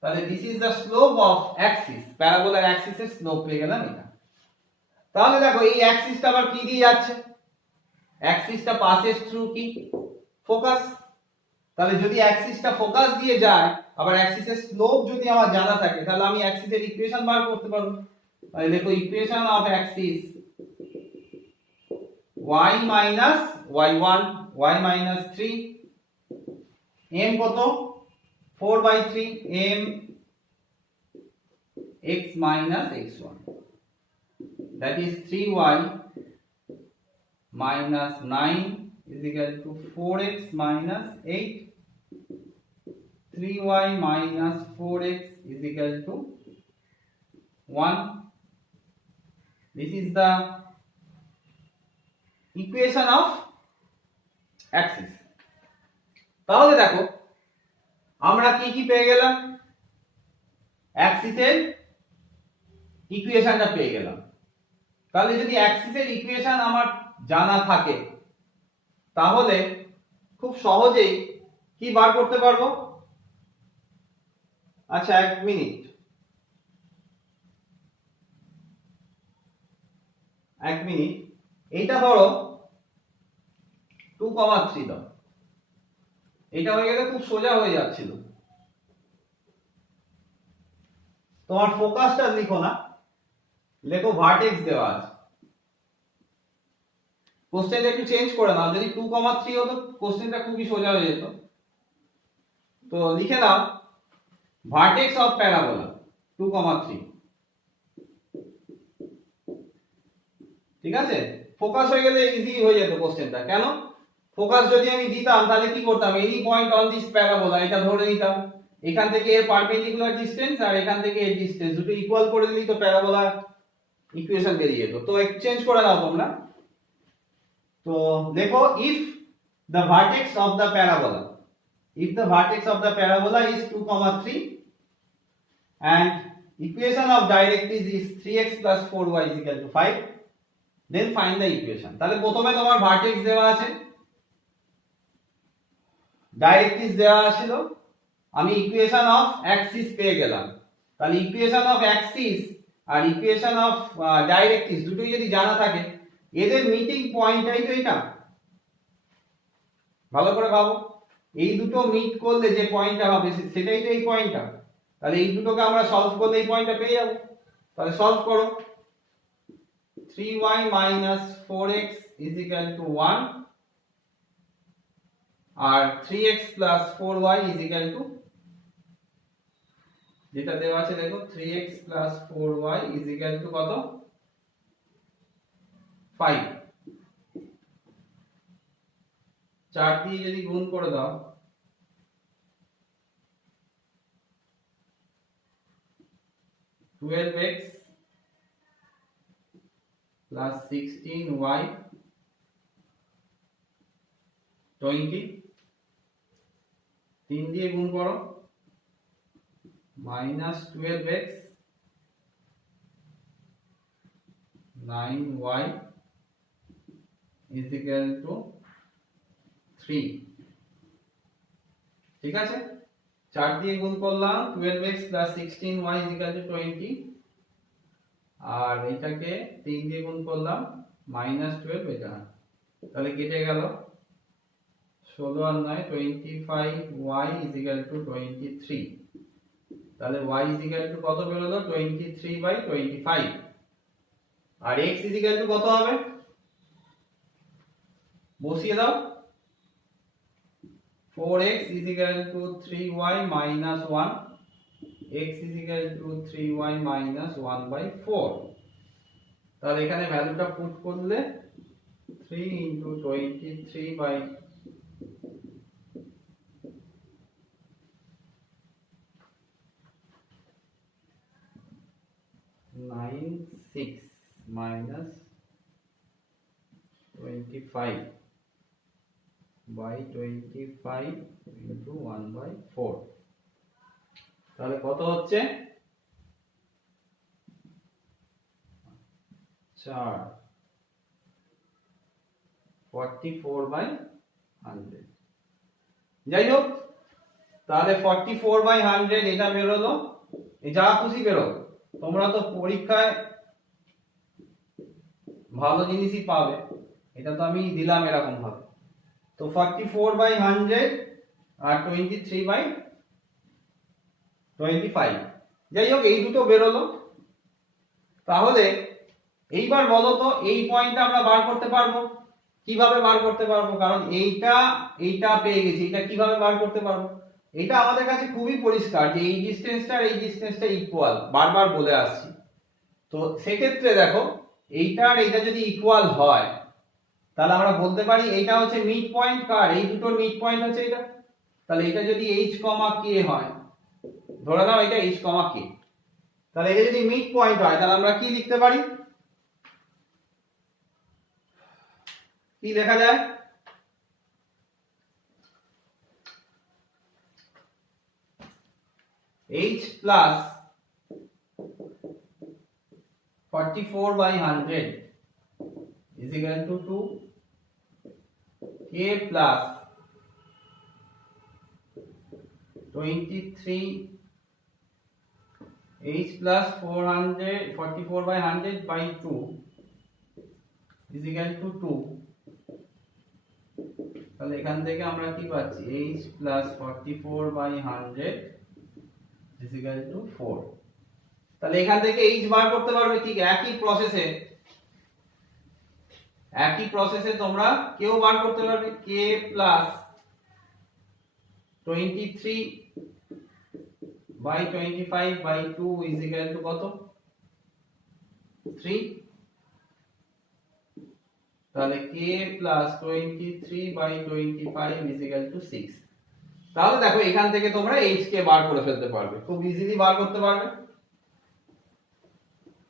তাহলে this is the slope of axis, প্যারাবোলার অ্যাক্সিসের স্লোপ পেয়ে গেলাম এটা। তাহলে দেখো এই অ্যাক্সিসটা আবার কি দিয়ে যাচ্ছে, অ্যাক্সিসটা পাসেস থ্রু কি, ফোকাস। তাহলে যদি অ্যাক্সিসটা ফোকাস দিয়ে যায়, আবার অ্যাক্সিসের স্লোপ যদি আমার জানা থাকে, তাহলে আমি অ্যাক্সিসের ইকুয়েশন বার করতে পারবো। তাহলে দেখো equation of Axis y minus y1, y minus 3, m কত, 4/3, m x minus x1, that is 3y minus 9 is equal to 4x minus 8, 3y minus 4x is equal to 1. This is the equation of axis. তাহলে দেখো আমরা কি কি পেয়ে গেলাম, অ্যাক্সিসের ইকুয়েশনটা পেয়ে গেলাম। তাহলে যদি অ্যাক্সিসের ইকুয়েশন আমার জানা থাকে তাহলে খুব সহজেই কি বার করতে পারবো। আচ্ছা এক মিনিট, এইটা ধরো 2,3 দাও, এটা হয়ে গেলে খুব সোজা হয়ে যাচ্ছিল। তোমার ফোকাসটা লিখো না, লেখো ভার্টেক্স দেওয়া আছে। কোশ্চেনটা একটু চেঞ্জ করে নাও, যদি 2,3 হতো কোশ্চেনটা খুবই সোজা হয়ে যেত। তো লিখে নাও ভার্টেক্স অফ প্যারাবোলা 2,3। ঠিক আছে, ফোকাস হয়ে গেলে ইজি হয়ে যেত কোশ্চেনটা। কেন, ফোকাস যদি আমি দিতাম তাহলে কি করতাম, any point on this parabola এটা ধরে নিতাম, এখান থেকে এর পারপেন্ডিকুলার ডিসটেন্স আর এখান থেকে এর ডিসটেন্স দুটো ইকুয়াল করে দিলেই তো প্যারাবোলা ইকুয়েশন বেরিয়ে যেত। তো এক্সচেঞ্জ করে নাও তোমরা। তো দেখো if the vertex of the parabola, if the vertex of the parabola is 2,3 and equation of directrix is 3x plus 4y is equal to 5, then find the equation. তাহলে প্রথমে তোমার ভার্টেক্স দেওয়া আছে, ডাইরেক্ট্রিক্স দেওয়া ছিল, আমি ইকুয়েশন অফ অ্যাক্সিস পেয়ে গেলাম। তাহলে ইকুয়েশন অফ অ্যাক্সিস আর ইকুয়েশন অফ ডাইরেক্ট্রিক্স দুটোই যদি জানা থাকে, এদের মিটিং পয়েন্টটাই তো এটা। ভালো করে ভাবো, এই দুটো মিট করলে যে পয়েন্টটা হবে সেটাই তো এই পয়েন্টটা। তাহলে এই দুটোকে আমরা সলভ করলে এই পয়েন্টটা পেয়ে যাব। তাহলে সলভ করো, 3y minus 4x is equal to 1 R 3x plus 4y is equal to, যেটা দেওয়া আছে দেখো 3x plus 4y is equal to কত, 5। 4 দিয়ে যদি গুণ করে দাও, টুয়েলভ এক্স প্লাস 16y 20, 3 দিয়ে গুণ করো, minus 12x 9y is equal to 3। ঠিক আছে, 4 দিয়ে গুণ করলাম, 12x plus 16y is equal to 20 আর এটাকে 3 দিয়ে গুণ করলাম, মাইনাস 12 এটা, তাহলে কেটে গেল, 16 আর 9 25y is equal to 23। তাহলে y ইকুয়াল টু কত বেরোলো 23/25 আর x ইকুয়াল টু কত হবে বসিয়ে দাও 4x equal to 3y minus 1 x equal to 3y minus 1/4 তাহলে এখানে ভ্যালুটা পুট করলে 3 into 23 by 96 minus 25 by 25 into 1/4 তাহলে কত হচ্ছে 4 44/100 যাই হোক তাহলে 44/100 এটা বেরোলো যা খুশি বেরো তোমরা তো পরীক্ষায় ভালো জিনিসই পাবে এটা তো আমি দিলাম এরকম ভাবে তো 44/100 আর 23/25 যাই হোক এই দুটো বেরোলো তাহলে এইবার বলো তো এই পয়েন্টটা আমরা বার করতে পারবো কিভাবে বার করতে পারবো কারণ এইটা পেয়ে গেছি এটা কিভাবে বার করতে পারবো এটা আমাদের কাছে খুবই পরিষ্কার যে এই ডিসটেন্সটা আর এই ডিসটেন্সটা ইকুয়াল বারবার বলে আসছি তো সেক্ষেত্রে দেখো এইটা আর এইটা যদি ইকুয়াল হয় তাহলে আমরা বলতে পারি এইটা হচ্ছে মিড পয়েন্ট কার এই দুটোর মিড পয়েন্ট হচ্ছে এটা তাহলে এটা যদি h, k হয় ধরে নাও এটা h, k তাহলে এটা যদি মিড পয়েন্ট হয় তাহলে আমরা কি লিখতে পারি কি লেখা যায় h plus 44/100 is equal to 2 k plus 23 h plus 44/100 by 2 is equal to 2 তাহলে এখান থেকে আমরা কি পাচ্ছি h plus 44/100 is equal to 4 তাহলে এখান থেকে h বার করতে পারবে ঠিক একই প্রসেসে তোমরা কেও বার করতে পারবে k plus 23/25/2 is equal to কত 3 তাহলে k plus 23/25 is equal to 6 তাহলে দেখো এখান থেকে তোমরা h কে বার করে ফেলতে পারবে খুব ইজিলি বার করতে পারবে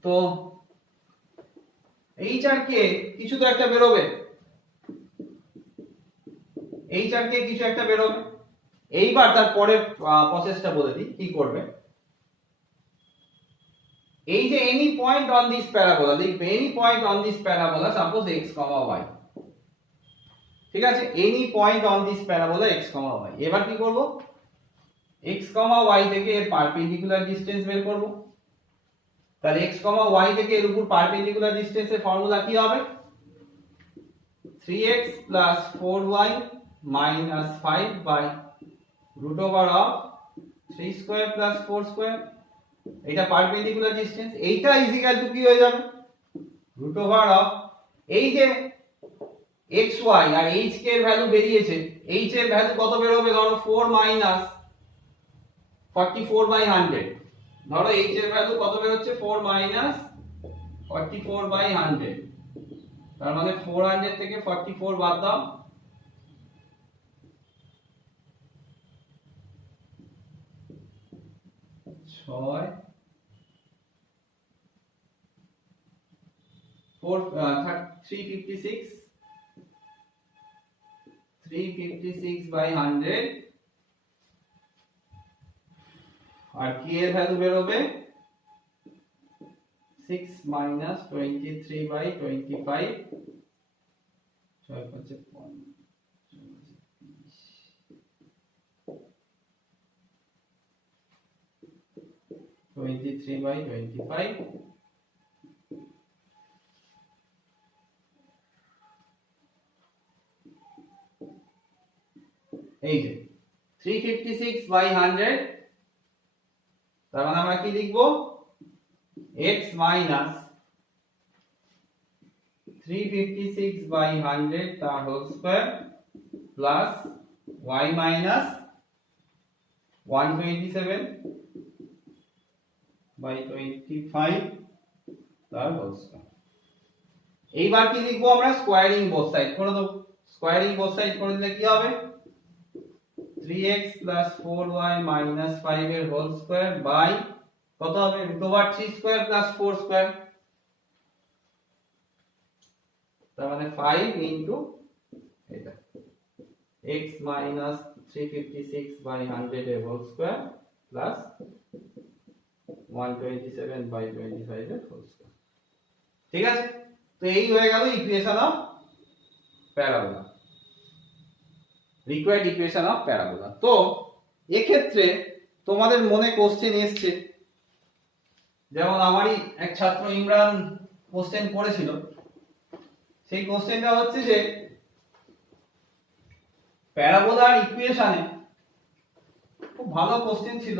তো h আর k কিছু তো একটা বেরোবে h আর k কিছু একটা বেরোবে এইবার তারপরে প্রসেসটা বলে দিই কি করবে এই যে any point on this parabola লিখবে any point on this parabola suppose x, y ঠিক আছে any point on this parabola x, y এবার কি করব x, y থেকে এর পারপেন্ডিকুলার ডিসটেন্স বের করব তাহলে x, y থেকে এর উপর পারপেন্ডিকুলার ডিসটেন্সের ফর্মুলা কি হবে 3x plus 4y minus 5 by root over of 3 square plus 4 square এটা পারপেন্ডিকুলার ডিসটেন্স এইটা ইজ ইকুয়াল টু কি হয়ে যাবে root over of এই যে xy আর hk এর ভ্যালু বেরিয়েছে h এর ভ্যালু কত বের হবে ধরো 4 minus 44/100 ধরো h এর ভ্যালু কত বের হচ্ছে 4 minus 44/100 তার মানে 400 থেকে 44 বাদ দাও 6 356/100 আর k এর ভ্যালু বের হবে 6 minus 23/25 6 হচ্ছে 23/25 এই যে 356/100 তার মানে আমরা কি লিখবো, x minus 356 by 100 তার whole square plus y minus 127 by 25 তার হোল স্কয়ার। এইবার কি লিখবো আমরা, স্কোয়ারিং বোথ সাইড করে দেব। স্কোয়ারিং বোথ সাইড করে দিলে কি হবে, 3x plus 4y minus 5 এর হোল স্কয়ার বাই কত হবে, √3 স্কয়ার প্লাস 4 স্কয়ার, তার মানে 5 ইনটু এটা x minus 356 by 100 এর হোল স্কয়ার প্লাস 127 by 25 এর হোল স্কয়ার। ঠিক আছে, তো এই হয়ে গেল equation of parabola, required equation of parabola. তো এক্ষেত্রে তোমাদের মনে কোশ্চেন এসছে, যেমন আমারই এক ছাত্র ইমরান কোশ্চেন করেছিল, সেই কোশ্চেনটা হচ্ছে যে প্যারাবোলার ইকুয়েশনে, খুব ভালো কোশ্চেন ছিল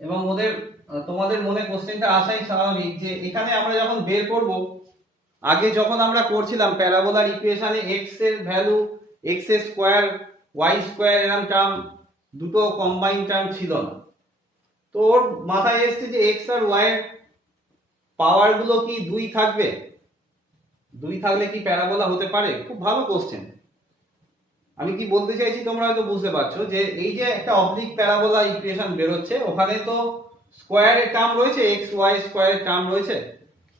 এবং তোমাদের মনে কোশ্চেনটা আসাই স্বাভাবিক যে এখানে আমরা যখন বের করব, আগে যখন আমরা করছিলাম প্যারাবোলার ইকুয়েশনে x এর value x square y square এরকম টার্ম দুটো কম্বাইন্ড টার্ম ছিল না। তো ওর মাথায় এসছে যে x আর y এর পাওয়ার গুলো কি 2 থাকবে, 2 থাকলে কি প্যারাবোলা হতে পারে। খুব ভালো কোশ্চেন। আমি কি বলতে চাইছি তোমরা হয়তো বুঝতে পারছো যে এই যে একটা অবলিক প্যারাবোলা ইকুয়েশন বের হচ্ছে, ওখানে তো স্কয়ারের টার্ম রয়েছে, x y স্কয়ারের টার্ম রয়েছে।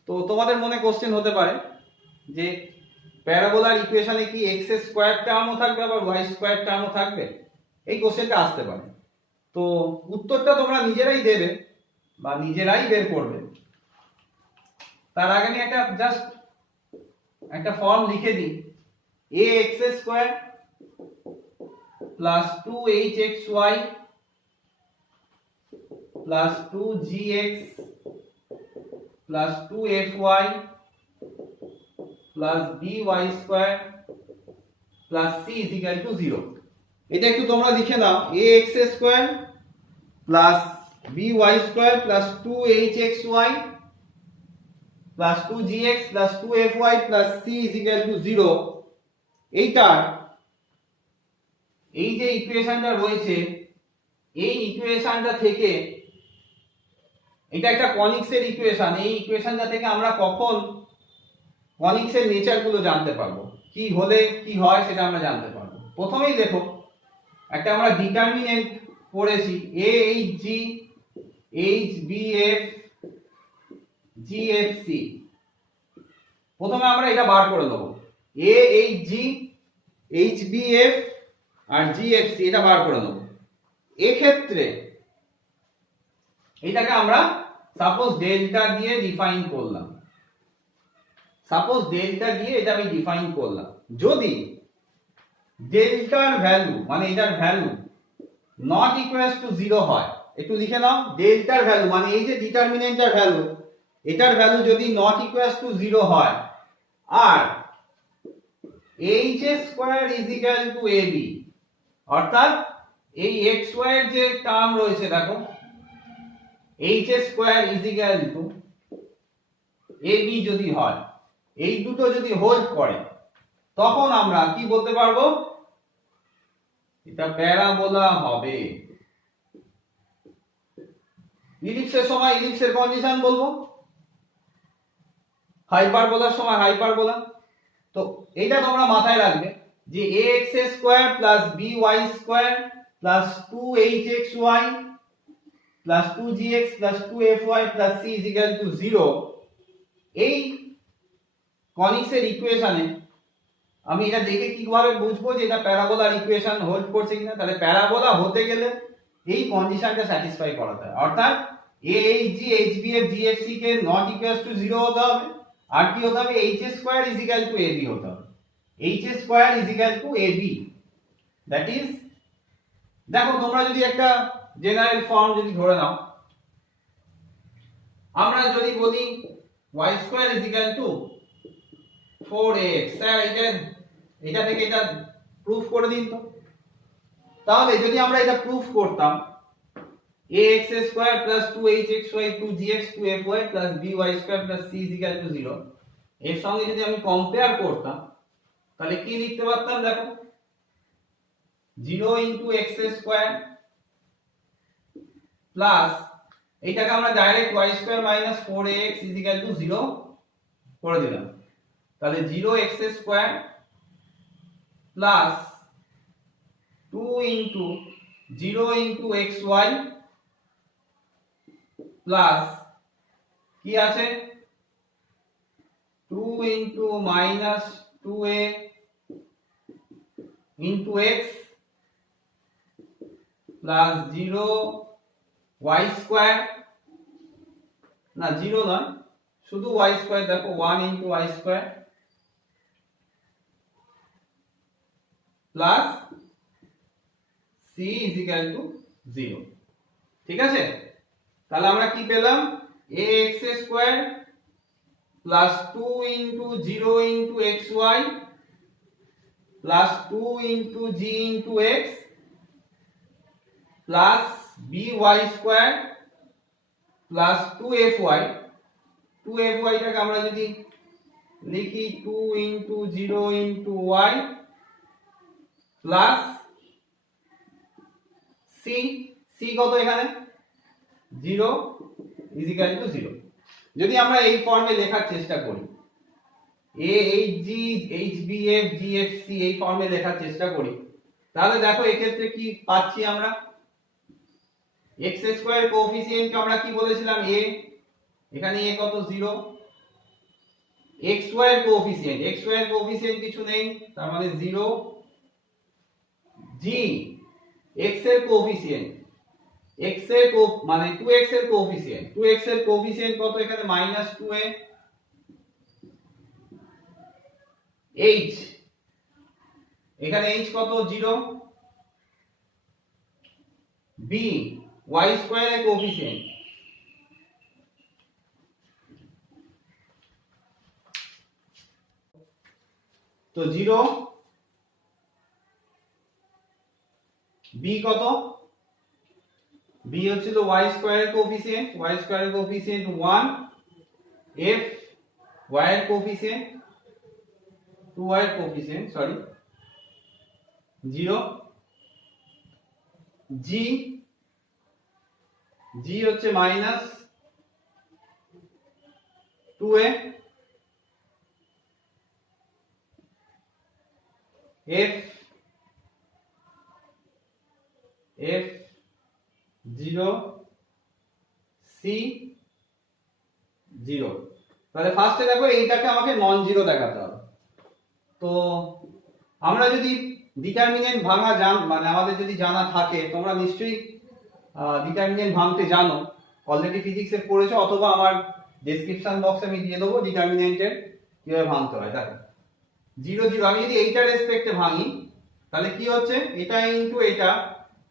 তো তোমাদের মনে কোশ্চেন হতে পারে যে প্যারাবোলার ইকুয়েশনে কি x এর স্কয়ার টার্মও থাকবে আবার y স্কয়ার টার্মও থাকবে, এই কোশ্চেনটা আসতে পারে। তো উত্তরটা তোমরা নিজেরাই দেবে বা নিজেরাই বের করবে। তার আগে আমি জাস্ট একটা ফর্ম লিখে দিই, ax square plus 2hxy plus 2gx plus 2fy plus by square plus c is equal to 0। এটা একটু তোমরা লিখে নাও, ax square plus by square plus 2hxy plus 2gx plus 2fy plus c is equal to 0। এইটার এই যে ইকুয়েশনটা রয়েছে, এই ইকুয়েশনটা থেকে, এটা একটা কনিক্স এর ইকুয়েশন, এই ইকুয়েশনটা থেকে আমরা কখন কনিক্স এর নেচার গুলো জানতে পারবো, কি হলে কি হয় সেটা আমরা জানতে পারবো। প্রথমেই দেখো একটা আমরা ডিটারমিনেন্ট পড়েছি, ahg hbf gfc। প্রথমে আমরা এটা বার করে নেব, ahg hbf আর জিএফসি এটা বার করে নেব। এক্ষেত্রে এটাকে আমরা সাপোজ ডেল্টা দিয়ে ডিফাইন করলাম, সাপোজ ডেল্টা দিয়ে এটা আমি ডিফাইন করলাম। যদি ডেল্টার ভ্যালু মানে এটার ভ্যালু নট ইকুয়ালস টু 0 হয়, একটু লিখে নাও, ডেল্টার ভ্যালু মানে এই যে ডিটারমিনেন্টের ভ্যালু, এটার ভ্যালু যদি নট ইকুয়ালস টু 0 হয় আর h square is equal to ab, অর্থাৎ এই xy এর যে টার্ম রয়েছে দেখো, h square is equal to ab যদি হয়, এই দুটো যদি হোল্ড করে, তখন আমরা কি বলতে পারবো, এটা প্যারাবোলা হবে। ইলিপসের সময় ইলিপসের কন্ডিশন বলবো, হাইপারবোলার সময় হাইপারবোলা। তো এইটা তোমরা মাথায় রাখবে যে ax square plus by square plus 2hxy plus 2gx plus 2fy plus c is equal to 0। এই কনিক্স এর ইকুয়েশনে আমি এটা দেখে কিভাবে বুঝবো যে এটা প্যারাবোলার ইকুয়েশন হোল্ড করছে কিনা। তাহলে প্যারাবোলা হতে গেলে এই কন্ডিশনটা স্যাটিসফাই করাতে হয়, অর্থাৎ ahg hbf gfc K not equals to 0 হতে হবে, আর কি হতে হবে, h square is equal to ab হতে হবে। h square is equal to ab, that is, দেখো তোমরা যদি একটা জেনারেল ফর্ম যদি ধরে নাও, আমরা যদি বলি y square is equal to 4ax, sir এটা থেকে এটা প্রুফ করে দিন তো। তাহলে যদি আমরা এটা প্রুফ করতাম, ax square plus 2hxy 2gx 2fy plus by square plus c is equal to 0 এর সঙ্গে যদি আমি কম্পেয়ার করতাম তাহলে কি লিখতে পারতাম দেখো 0 ইনটু x স্কয়ার প্লাস এইটাকে আমরা direct y square minus 4ax is equal to 0 করে দিলাম তাহলে 0x square plus 2 into 0 into xy plus কি আছে 2 into minus 2a into x plus 0 y square না 0 নয় শুধু y স্কয়ার দেখো 1 into y square plus c is equal to 0 ঠিক আছে তাহলে আমরা কি পেলাম ax square plus 2 into 0 into xy plus 2 into g into x plus by square plus 2fy 2fy টাকে আমরা যদি লিখি 2 into 0 into y plus c কত এখানে 0 is equal to 0 যদি আমরা এই ফর্মে লেখার চেষ্টা করি a hg hbf gfc এই ফর্মে লেখার চেষ্টা করি তাহলে দেখো এই ক্ষেত্রে কি পাচ্ছি আমরা x স্কয়ার কোএফিসিয়েন্ট কে আমরা কি বলেছিলাম a এখানে a কত 0 xy এর কোএফিসিয়েন্ট কিছু নেই তার মানে 0 g x এর কোএফিসিয়েন্ট মানে 2x এর কোএফিসিয়েন্ট কত এখানে -2a h এখানে h কত 0 b y স্কয়ার এর কোএফিসিয়েন্ট তো 0 b কত b হচ্ছে তো y স্কয়ার এর কোএফিসিয়েন্ট 1 f y এর কোএফিসিয়েন্ট 2y এর কোএফিসিয়েন্ট সরি 0 g হচ্ছে মাইনাস 2a f 0 c 0 তাহলে ফার্স্টে দেখো এইটাকে আমাকে নন জিরো দেখাতে হবে তো আমরা যদি ডিটারমিনেন্ট ভাঙা মানে আমাদের যদি জানা থাকে তোমরা নিশ্চয়ই ডিটারমিনেন্ট ভাঙতে জানো অলরেডি ফিজিক্সে পড়েছো অথবা আমার ডেসক্রিপশন বক্সে আমি দিয়ে দেবো ডিটারমিনেন্টের কিভাবে ভাঙতে হয় দেখো 0 0 আমি যদি এইটার রেসপেক্টে ভাঙি তাহলে কি হচ্ছে এটা ইনটু এটা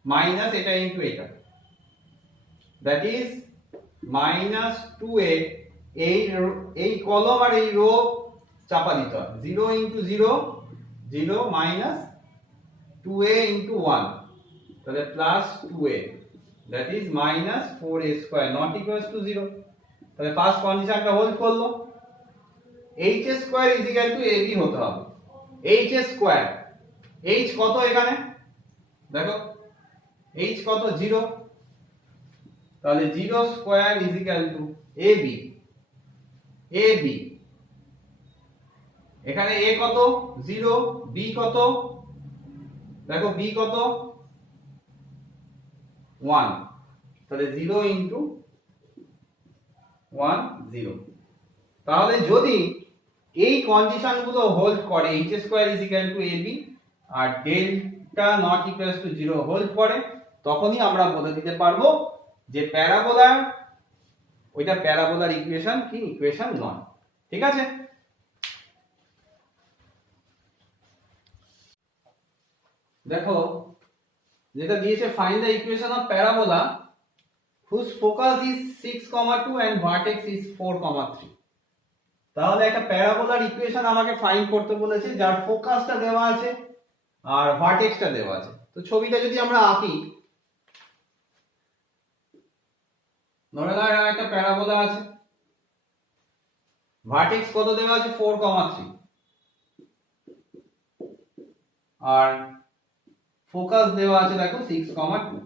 মাইনাস এটা ইনটু এটা দ্যাট ইজ -2a এই কলম আর এই রো চাপা দিতে হবে 0 ইনটু 0 0 মাইনাস 2a ইনটু 1 তাহলে plus 2a that is -4a square not equals to 0 তাহলে ফার্স্ট কন্ডিশনটা হোল্ড করলো h square is equal to ab হতে হবে h স্কয়ার h কত এখানে দেখো h কত 0 তাহলে 0 square is equal to ab এখানে a কত 0 b কত দেখো b কত 1 তাহলে 0 ইনটু 1 0 তাহলে যদি এই কন্ডিশনগুলো হোল্ড করে h square is equal to ab আর delta not equals to 0 hold করে তখনই আমরা বলে দিতে পারবো যে প্যারাবোলার ইকুয়েশন কি ইকুয়েশন নয় ঠিক আছে দেখো যেটা দিয়েছে find the equation of parabola whose focus is 6,2 and vertex is 4,3 তাহলে একটা প্যারাবোলার ইকুয়েশন আমাকে ফাইন্ড করতে বলেছে যার ফোকাসটা দেওয়া আছে আর ভার্টেক্সটা দেওয়া আছে তো ছবিটা যদি আমরা আঁকি ধরে নাও এরকম একটা প্যারাবোলা আছে, ভার্টেক্স কত দেওয়া আছে 4,3 আর ফোকাস দেওয়া আছে দেখো 6,2।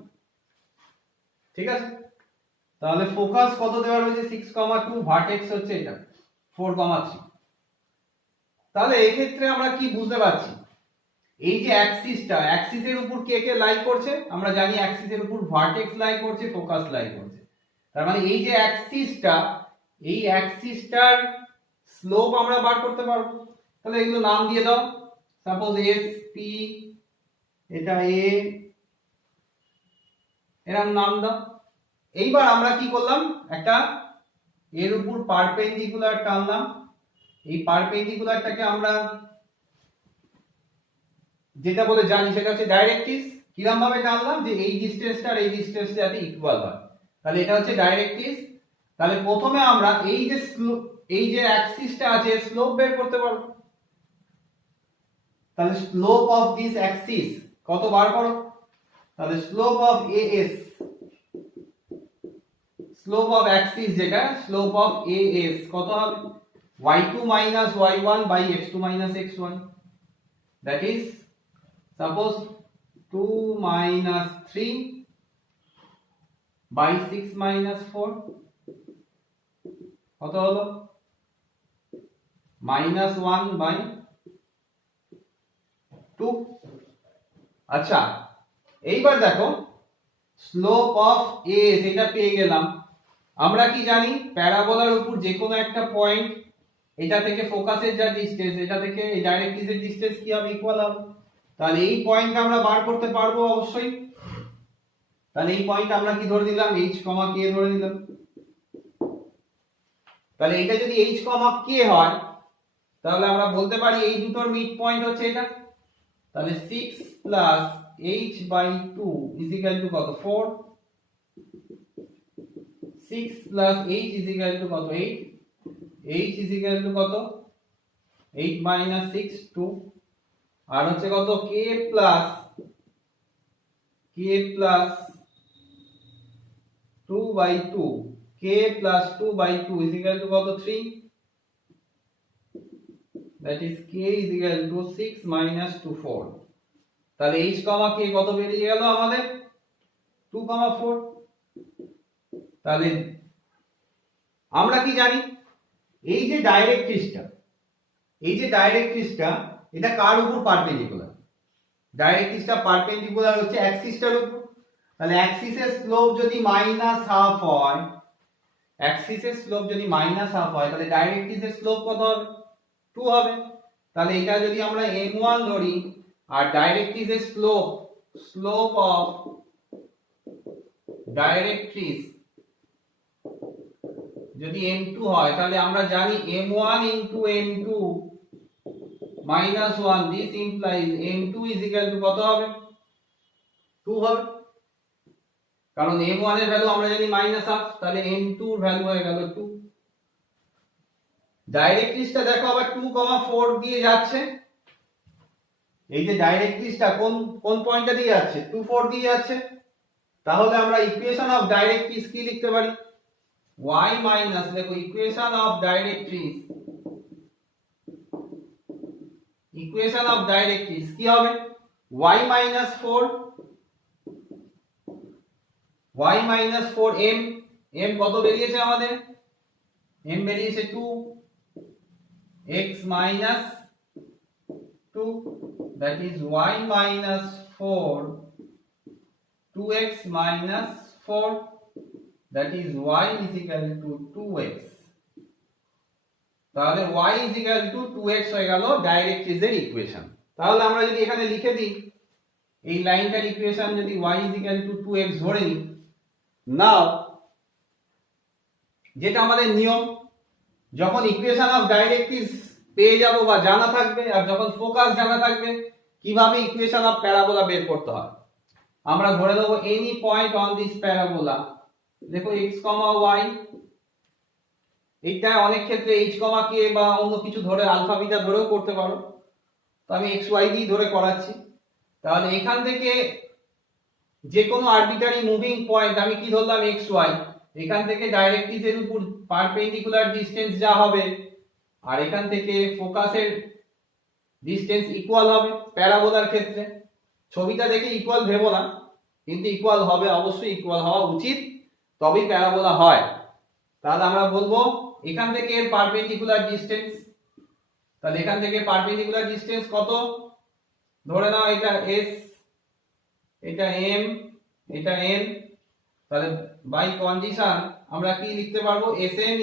ঠিক আছে, তাহলে ফোকাস কত দেওয়া রয়েছে 6,2, ভার্টেক্স হচ্ছে এটা 4,3। তাহলে এই ক্ষেত্রে আমরা কি বুঝতে পারছি, এই যে অ্যাক্সিসের উপর কে কে লাই করছে, আমরা জানি অ্যাক্সিসের উপর ভার্টেক্স লাই করছে, ফোকাস লাই করছে। তার মানে এই যে এই অ্যাক্সিসটার স্লোপ আমরা বার করতে পারবো। তাহলে এগুলো নাম দিয়ে দাও, সাপোজ এস পি, এটা এ, এরকম নাম দাও। এইবার আমরা কি করলাম, একটা এর উপর পারপেন্ডিকুলার টানলাম। এই পারপেন্ডিকুলারটাকে আমরা যেটা বলে জানি সেটা হচ্ছে ডাইরেক্ট্রিক্স। কিরকম ভাবে টানলাম, যে এই ডিসটেন্সটা আর এই ডিসটেন্সটা যাতে ইকুয়াল হয়, তাহলে এটা হচ্ছে ডাইরেক্ট্রিক্স। তাহলে প্রথমে আমরা এই যে অ্যাক্সিসটা আছে স্লোপ বের করতে পারবো। তাহলে স্লোপ অফ দিস অ্যাক্সিস কত বার করো, তাহলে slope of as, slope of Axis যেটা স্লোপ অফ এএস কত হবে, y2 minus y1 by x2 minus x1, that is suppose 2 minus 3 by 6 minus 4 কত হলো, minus 1 by 2। আচ্ছা, এইবার দেখো স্লোপ অফ এস এটা পেয়ে গেলাম। আমরা কি জানি, প্যারাবোলার উপর যে কোনো একটা পয়েন্ট, এটা থেকে ফোকাসের যা ডিসটেন্স, এটা থেকে এই ডাইরেক্ট্রিক্সের ডিসটেন্স কি হবে, ইকুয়াল হবে। তাহলে এই পয়েন্ট আমরা বার করতে পারবো অবশ্যই। তাহলে এই পয়েন্ট আমরা কি ধরে নিলাম, h, k ধরে নিলাম। তাহলে এটা যদি h, k হয়, তাহলে আমরা বলতে পারি এই দুটোর মিড পয়েন্ট হচ্ছে এটা। তাহলে 6 plus h by 2 is equal to কত, 4। 6 plus h is equal to কত, 8। h is equal to কত, 8 minus 6, 2। আর হচ্ছে কত, k plus 2 by 2, k plus 2 by 2 is equal to কত, 3। that is k is equal to 6 minus 2, 4। তাহলে h, k কত বেরিয়ে গেল আমাদের, 2, 4। তাহলে আমরা কি জানি, এই যে ডাইরেক্ট্রিক্সটা এটা কার উপর পারপেন্ডিকুলার, ডাইরেক্ট্রিক্সটা পারপেন্ডিকুলার হচ্ছে অ্যাক্সিসটার উপর। তাহলে অ্যাক্সিসের স্লোপ যদি -½ হয়, তাহলে ডাইরেক্ট্রিক্সের স্লোপ কত হবে, 2 হবে। তাহলে এটা যদি আমরা m1 ধরি আর ডাইরেক্ট্রিক্সের স্লোপ অফ ডাইরেক্ট্রিক্স যদি m2 হয়, তাহলে আমরা জানি m1 into m2 minus 1, this implies m2 is equal to কত হবে, 2 হবে। কারণ m1 এর ভ্যালু আমরা জানি -½ তাহলে m2 এর ভ্যালু হয়ে গেল 2। ডাইরেক্ট্রিক্সটা দেখো আবার 2, 4 দিয়ে যাচ্ছে। এই যে ডাইরেক্ট্রিক্সটা কোন পয়েন্টটা দিয়ে যাচ্ছে, 2, 4 দিয়ে যাচ্ছে। তাহলে আমরা ইকুয়েশন অফ ডাইরেক্ট্রিক্স কি লিখতে পারি, y মাইনাস, দেখো ইকুয়েশন অফ ডাইরেক্ট্রিক্স কি হবে, y minus 4 m কত বেরিয়েছে আমাদের, m বেরিয়েছে 2, x minus 2, that is y minus 4, 2x minus 4, that is y is equal to 2x। তাহলে y is equal to 2x হয়ে গেল ডাইরেক্ট্রিক্সের ইকুয়েশন। তাহলে আমরা যদি এখানে লিখে দিই এই লাইনটার ইকুয়েশন, যদি y is equal to 2x ধরে নিই, নাও যেটা আমাদের নিয়ম, যখন ইকুয়েশন অফ ডাইরেক্ট্রিক্স পেয়ে যাব বা জানা থাকবে, আর যখন ফোকাস জানা থাকবে, কিভাবে ইকুয়েশন অফ প্যারাবোলা বের করতে হয়, আমরা ধরে নেব any point on this parabola. দেখো x, y, এইটা অনেক ক্ষেত্রে h, k বা অন্য কিছু ধরে আলফা বিটা ধরেও করতে পারো, তো আমি x, y দিয়ে ধরে করাচ্ছি। তাহলে এখান থেকে যে কোনো আরবিটারি মুভিং পয়েন্ট আমি কি ধরলাম, x, y, এখান থেকে ডাইরেক্ট্রিক্সের উপর পারপেন্ডিকুলার ডিসটেন্স যা হবে আর এখান থেকে ফোকাসের ডিসটেন্স ইকুয়াল হবে প্যারাবোলার ক্ষেত্রে। ছবিটা দেখে ইকুয়াল ভেবো না, কিন্তু ইকুয়াল হবে, অবশ্যই ইকুয়াল হওয়া উচিত, তবেই প্যারাবোলা হয়। তাহলে আমরা বলবো এখান থেকে এর পারপেন্ডিকুলার ডিসটেন্স, তাহলে এখান থেকে পারপেন্ডিকুলার ডিসটেন্স কত, ধরে নাও এটা s, এটা m, এটা n, তাহলে বাই কন্ডিশন আমরা কি লিখতে পারবো, sm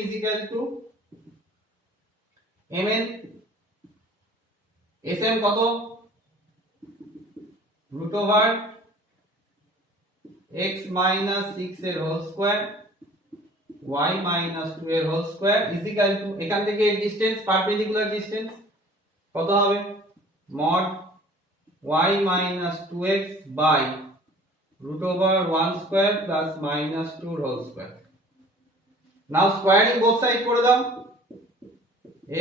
mn। sm কত, রুট ওভার x মাইনাস 6 এর হোল স্কয়ার y মাইনাস 2 এর হোল স্কয়ার ইজিক্যাল টু, এখান থেকে এর ডিসটেন্স পারপেন্ডিকুলার ডিসটেন্স কত হবে, mod y minus 2x by root over 1 square plus minus 2 whole square. Now squaring both sides করে দাও,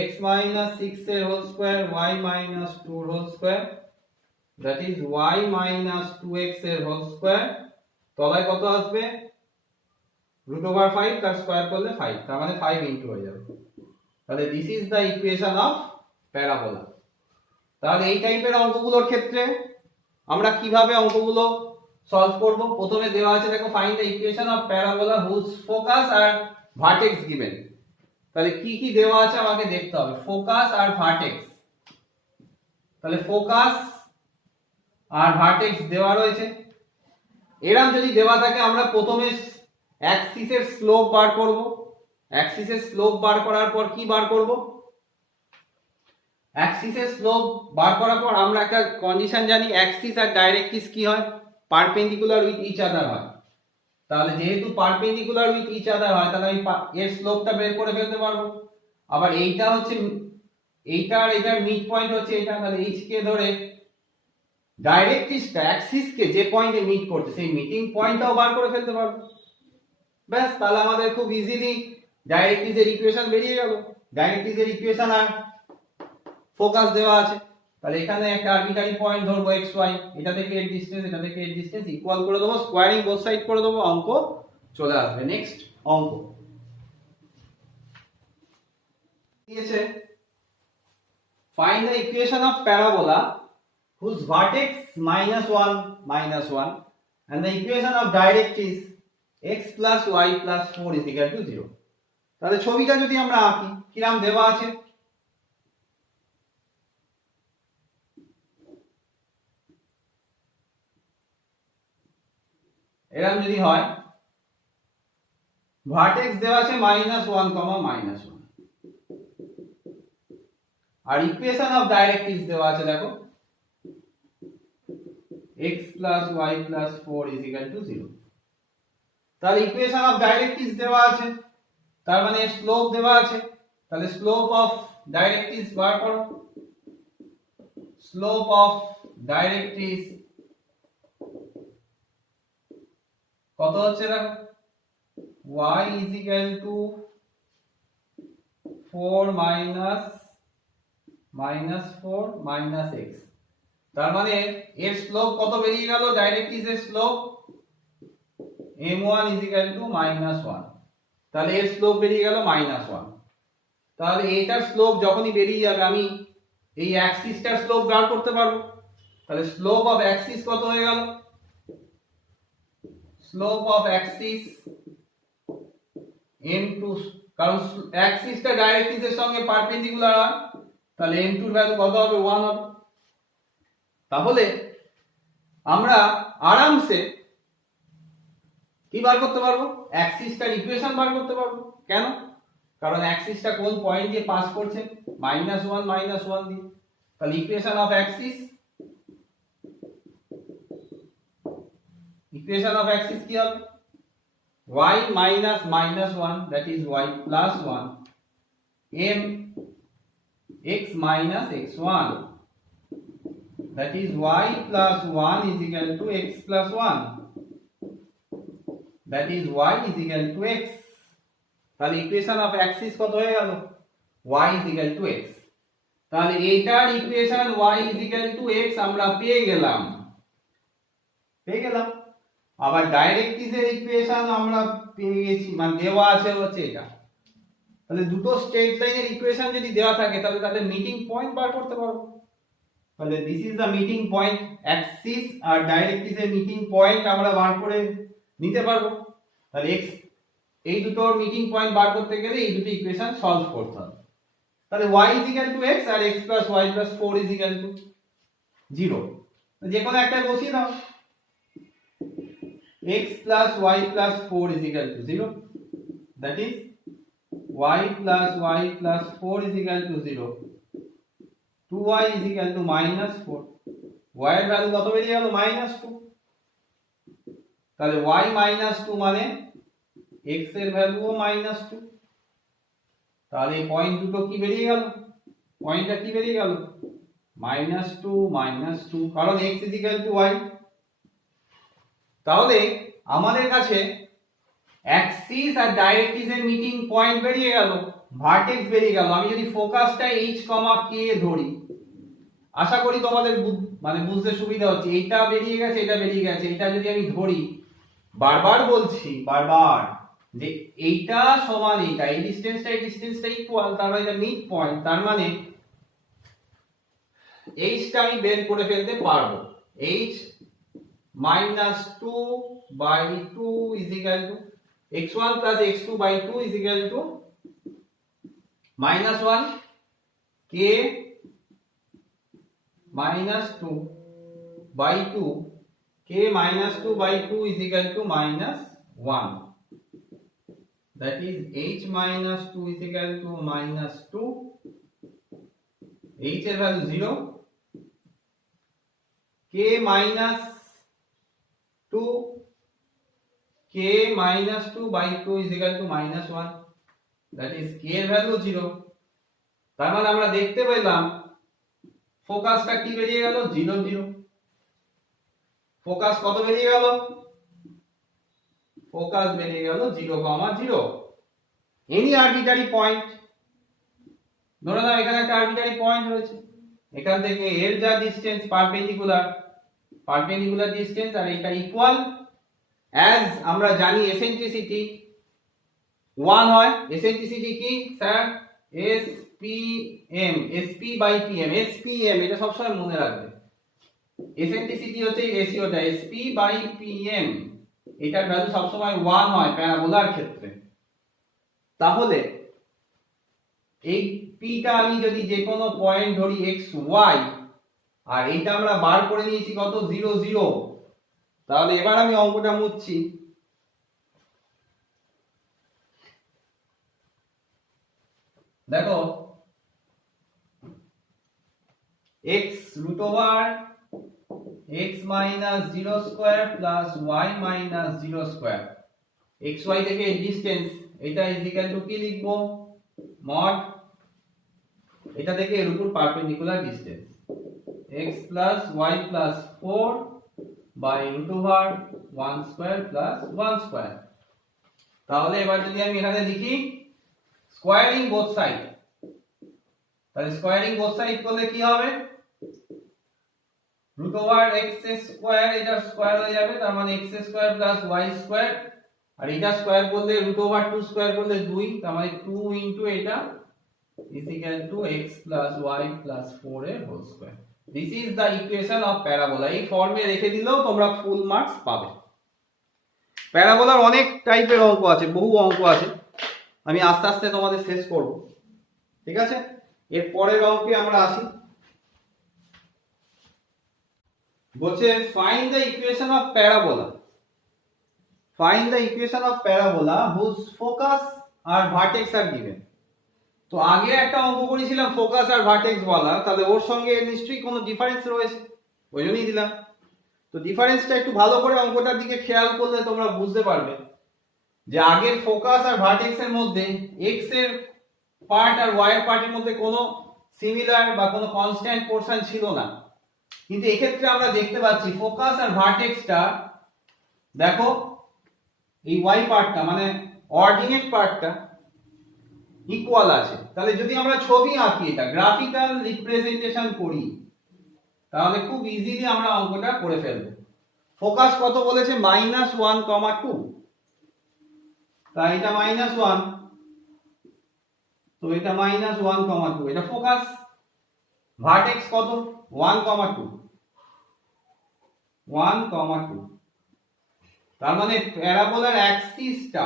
x minus 6 এর whole square y minus 2 whole square, that is y minus 2x এর whole square, তলায় কত আসবে, root over 5 তার square করলে 5, তার মানে 5 ইনটু হয়ে যাবে। তাহলে this is the equation of parabola। তাহলে এই টাইপের অঙ্কগুলোর ক্ষেত্রে আমরা কিভাবে অঙ্কগুলো সলভ করব, প্রথমে দেওয়া আছে দেখো find the equation of parabola whose focus আর ভার্টেক্স গিভেন। তাহলে কি কি দেওয়া আছে আমাকে দেখতে হবে, ফোকাস আর ভার্টেক্স। তাহলে ফোকাস আর ভার্টেক্স দেওয়া রয়েছে, এরকম যদি দেওয়া থাকে আমরা প্রথমে অ্যাক্সিসের স্লোপ বার করব। অ্যাক্সিসের স্লোপ বার করার পর কি বার করব, অ্যাক্সিসের স্লোপ বার করার পর আমরা একটা কন্ডিশন জানি, অ্যাক্সিস আর ডাইরেক্ট্রিক্স কি হয়, পারপেন্ডিকুলার উইথ ইচ আদার হয়। তাহলে যেহেতু পারপেন্ডিকুলার উইথ ইচ আদার হয়, তাহলে আমি এর স্লোপটা বের করে ফেলতে পারবো। আবার এইটা হচ্ছে, এইটা আর এটার মিড পয়েন্ট হচ্ছে এটা, তাহলে এইচ কে ধরে ডাইরেক্ট্রিক্সটা অ্যাক্সিসকে যে পয়েন্টে মিট করছে সেই মিটিং পয়েন্টটাও বার করে ফেলতে পারবো। ব্যাস, তাহলে আমাদের খুব ইজিলি ডাইরেক্ট্রিক্সের ইকুয়েশন বেরিয়ে গেল। ডাইরেক্ট্রিক্সের ইকুয়েশন আর ফোকাস দেওয়া আছে, তাহলে এখানে একটা আরবিটারি পয়েন্ট ধরবো x y, এটা থেকে এর ডিসটেন্স, এটা থেকে এর ডিসটেন্স ইকুয়াল করে দেবো, স্কোয়ারিং বোথ সাইড করে দেবো, অঙ্ক চলে আসবে। নেক্সট অঙ্ক দিয়েছে, find the equation of parabola whose vertex -1 -1 and the equation of directrix x plus y plus 4 is equal to 0। তাহলে ছবিটা যদি আমরা আঁকি, কিরাম দেওয়া আছে, এরকম যদি হয়, ভার্টেক্স দেওয়া আছে -1, -1, আর ইকুয়েশন অফ ডাইরেক্ট্রিক্স দেওয়া আছে দেখো x plus y plus 4 is equal to 0। তাহলে ইকুয়েশন অফ ডাইরেক্ট্রিক্স দেওয়া আছে, তার মানে স্লোপ দেওয়া আছে, তাহলে স্লোপ অফ ডাইরেক্ট্রিক্স বার করো। স্লোপ অফ ডাইরেক্ট্রিক্স কত হচ্ছে দেখো, y is equal to 4 minus 4 minus x। তার মানে এর স্লোপ কত বেরিয়ে গেল, ডাইরেক্ট্রিক্সের slope m1 is equal to -1, তাহলে এর স্লোপ বেরিয়ে গেল -1। তাহলে এটার স্লোপ যখনই বেরিয়ে যাবে আমি এই অ্যাক্সিসটার স্লোপ বার করতে পারবো। তাহলে স্লোপ অফ অ্যাক্সিস কত হয়ে গেল, স্লোপ অফ অ্যাক্সিস m2, কারণ অ্যাক্সিসটা ডাইরেক্ট্রিক্সের সঙ্গে পারপেন্ডিকুলার হয়, তাহলে m2 এর ভ্যালু কত হবে, 1 হবে। তাহলে আমরা আরামসে কি বার করতে পারবো, অ্যাক্সিসটার ইকুয়েশন বার করতে পারবো। কেন, কারণ অ্যাক্সিসটা কোন পয়েন্ট দিয়ে পাস করছে, -1 -1 দিয়ে। তাহলে equation of Axis, equation of Axis কি হবে, y minus -1 that is y plus 1 m x minus x1 that is y plus 1 is equal to x plus 1 that is y is equal to x। তাহলে equation of Axis কত হয়ে গেল, y is equal to x। তাহলে এইটার equation y is equal to x আমরা পেয়ে গেলাম। আবার ডাইরেক্ট্রিক্সের ইকুয়েশন আমরা পেয়ে গেছি, মানে দেওয়া আছে হচ্ছে এটা। তাহলে দুটো স্ট্রেট লাইনের ইকুয়েশন যদি দেওয়া থাকে তাহলে তাদের মিটিং পয়েন্ট বার করতে পারবো। তাহলে this is the meeting point, axis আর ডাইরেক্ট্রিক্সের মিটিং পয়েন্ট আমরা বার করে নিতে পারবো। তাহলে x, এই দুটোর মিটিং পয়েন্ট বার করতে গেলে এই দুটো ইকুয়েশন সলভ করতে হবে। তাহলে y x আর x y 4 0, যে কোনো একটা বসিয়ে দাও। x y 4 0, that is y 4 0, 2y -4, y এর ভ্যালু কত বেরিয়ে গেল? -2। তাহলে y -2 মানে x এর ভ্যালুও -2। তাহলে এই পয়েন্ট দুটো কি বেরিয়ে গেল? পয়েন্টটা কি বেরিয়ে গেল? -2 -2, কারণ x y। তাহলে আমাদের কাছে অ্যাক্সিস আর ডাইরেক্ট্রিক্সের মিটিং পয়েন্ট বেরিয়ে গেল, ভার্টেক্স বেরিয়ে গেল। আমি যদি ফোকাসটা h, k ধরি, আশা করি তোমাদের মানে বুঝতে সুবিধা হচ্ছে। এইটা বেরিয়ে গেছে, এটা বেরিয়ে গেছে, এটা যদি আমি ধরি, বারবার বলছি, বারবার, যে এইটা সমান এইটা, এই ডিসটেন্সটা ইকুয়াল, তার মানে এটা মিড পয়েন্ট, তার মানে h টা আমি বের করে ফেলতে পারবো। h -2/2 x1 + x2/2 -1 k -2/2, k -2/2 -1, that is h -2 -2, h এর value 0, k -2 -2/2 that is k এর ভ্যালু 0। তার মানে আমরা দেখতে পেলাম ফোকাসটা কি বেরিয়ে গেল? 0 0। ফোকাস কত বেরিয়ে গেল? ফোকাস বেরিয়ে গেল 0,0। এনি আরবিটারি পয়েন্ট, ধরে নাও এখানে একটা আরবিটারি পয়েন্ট রয়েছে, এখান থেকে এর যা ডিসটেন্স পারপেন্ডিকুলার ডিসটেন্স আর এটা ইকুয়াল, অ্যাজ আমরা জানি এসেন্ট্রিসিটি 1 হয়। এসেন্ট্রিসিটি কি স্যার? SPM, SP/PM, SPM, এটা সবসময় মনে রাখবে। এসেন্ট্রিসিটি হচ্ছে এই রেশিওটা SP/PM, এটার ভ্যালু সবসময় 1 হয় প্যারাবোলার ক্ষেত্রে। তাহলে এই p টা আমি যদি যে কোনো পয়েন্ট ধরি x y, আর এইটা আমরা বার করে নিয়েছি কত? 0 0। তাহলে এবার আমি অঙ্কটা মুছছি। দেখো x √x - 0 square plus y - 0 square, xy থেকে ডিসটেন্স, এটা ইকুয়াল টু কি লিখবো? মড এটা থেকে এর উপর perpendicular distance, x + y + 4 √1 square plus 1 square. তাহলে এবার যদি আমি এখানে লিখি স্কয়ারিং বোথ সাইড, তাহলে স্কয়ারিং বোথ সাইড করলে কি হবে? √x², এটা স্কয়ার হয়ে যাবে, তার মানে x² + y স্কয়ার, আর এটা স্কয়ার করলে √2² করলে 2, তার মানে 2 * এটা x + y + 4 এর whole square. This is the equation of parabola. এই ফর্মে রেখে দিলেও তোমরা ফুল মার্কস পাবে। প্যারাবোলার অনেক টাইপের অঙ্ক আছে, বহু অঙ্ক আছে, আমি আস্তে আস্তে তোমাদের শেষ করব, ঠিক আছে? এর পরের অঙ্কে আমরা আসি। বলছে find the equation of parabola, find the equation of parabola whose focus আর ভার্টেক্স আর গিভেন। তো আগে একটা অঙ্ক করেছিলাম ফোকাস আর ভার্টেক্স বলা, তাহলে ওর সঙ্গে নিশ্চয়ই কোনো ডিফারেন্স রয়েছে, ওই জন্যই দিলাম। তো ডিফারেন্সটা একটু ভালো করে অঙ্কটার দিকে খেয়াল করলে তোমরা বুঝতে পারবে যে আগের ফোকাস আর ভার্টেক্স এর মধ্যে x এর পার্ট আর y এর পার্টের মধ্যে কোনো সিমিলার বা কোনো কনস্ট্যান্ট পোরশন ছিল না, কিন্তু এক্ষেত্রে আমরা দেখতে পাচ্ছি ফোকাস আর ভার্টেক্সটা, দেখো এই y পার্টটা মানে অর্ডিনেট পার্টটা ইকুয়াল আছে। তাহলে যদি আমরা ছবি আঁকি, এটা গ্রাফিক্যাল রিপ্রেজেন্টেশন করি, তাহলে খুব ইজিলি আমরা অঙ্কটা করে ফেলবো। ফোকাস কত বলেছে -1,2, তাই এটা -1, তো এটা -1,2, এটা ফোকাস। ভার্টেক্স কত 1,2, 1,2, তার মানে প্যারাবোলার অ্যাক্সিসটা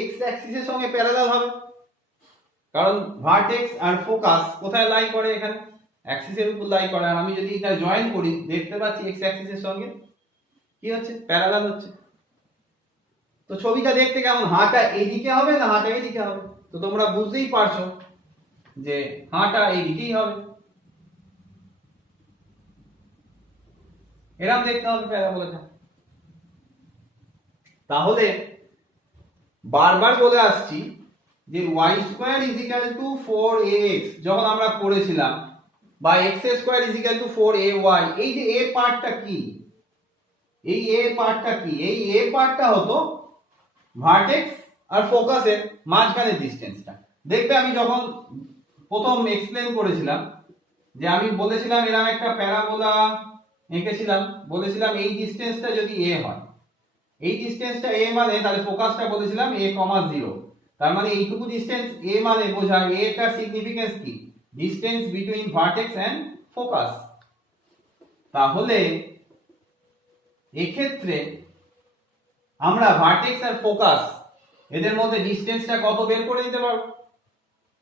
এক্স অ্যাক্সিসের সঙ্গে প্যারালাল হবে, কারণ ভার্টেক্স আর ফোকাস কোথায় লাই করে, এখানে অ্যাক্সিসের উপর লাই করে। আর আমি যদি এটা জয়েন করি দেখতে পাচ্ছি এক্স অ্যাক্সিসের সঙ্গে কি হচ্ছে, প্যারালাল হচ্ছে। তো ছবিটা দেখতে কেমন, হাঁটা এইদিকে হবে না হাঁটা এইদিকে হবে, তো তোমরা বুঝতেই পারছো যে হাঁটা এইদিকেই হবে, এরকম দেখতে হবে প্যারাবোলাটা। তাহলে বারবার বলে আসছি যে y square is equal to 4ax যখন আমরা করেছিলাম, বা x square is equal two 4ay, এই যে a পার্টটা কি, এই a পার্টটা কি, এই a পার্টটা হতো ভার্টেক্স আর ফোকাসের মাঝখানের ডিসটেন্সটা। দেখবে আমি যখন প্রথম এক্সপ্লেন করেছিলাম, যে আমি বলেছিলাম এরকম একটা প্যারাবোলা এঁকেছিলাম, বলেছিলাম এই ডিসটেন্সটা যদি a হয়, এই ডিসটেন্সটা a মানে, তাহলে ফোকাসটা বলেছিলাম a, 0, তার মানে এইটুকু ডিসটেন্স a মানে বোঝায় a টার সিগনিফিকেন্স কি, distance between vertex and focus. তাহলে এক্ষেত্রে আমরা ভার্টেক্স আর ফোকাস এদের মধ্যে ডিসটেন্সটা কত বের করে দিতে পারবো।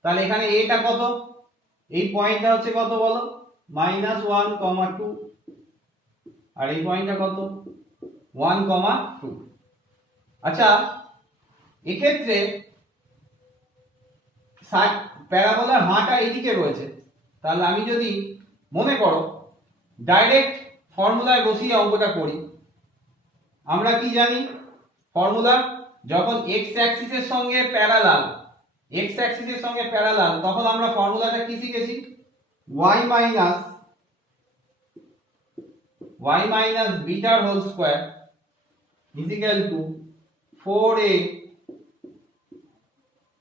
তাহলে এখানে a টা কত, এই পয়েন্টটা হচ্ছে কত বলো, -1,2, আর এই পয়েন্টটা কত 1,2। আচ্ছা, এক্ষেত্রে প্যারাবোলার হাঁটা এইদিকে রয়েছে, তাহলে আমি যদি মনে করো ডাইরেক্ট ফর্মুলায় বসিয়ে অঙ্কটা করি, আমরা কি জানি ফর্মুলা, যখন এক্স অ্যাক্সিসের সঙ্গে প্যারালাল, তখন আমরা ফর্মুলাটা কি শিখেছি, y মাইনাস বিটার whole square is equal to 4a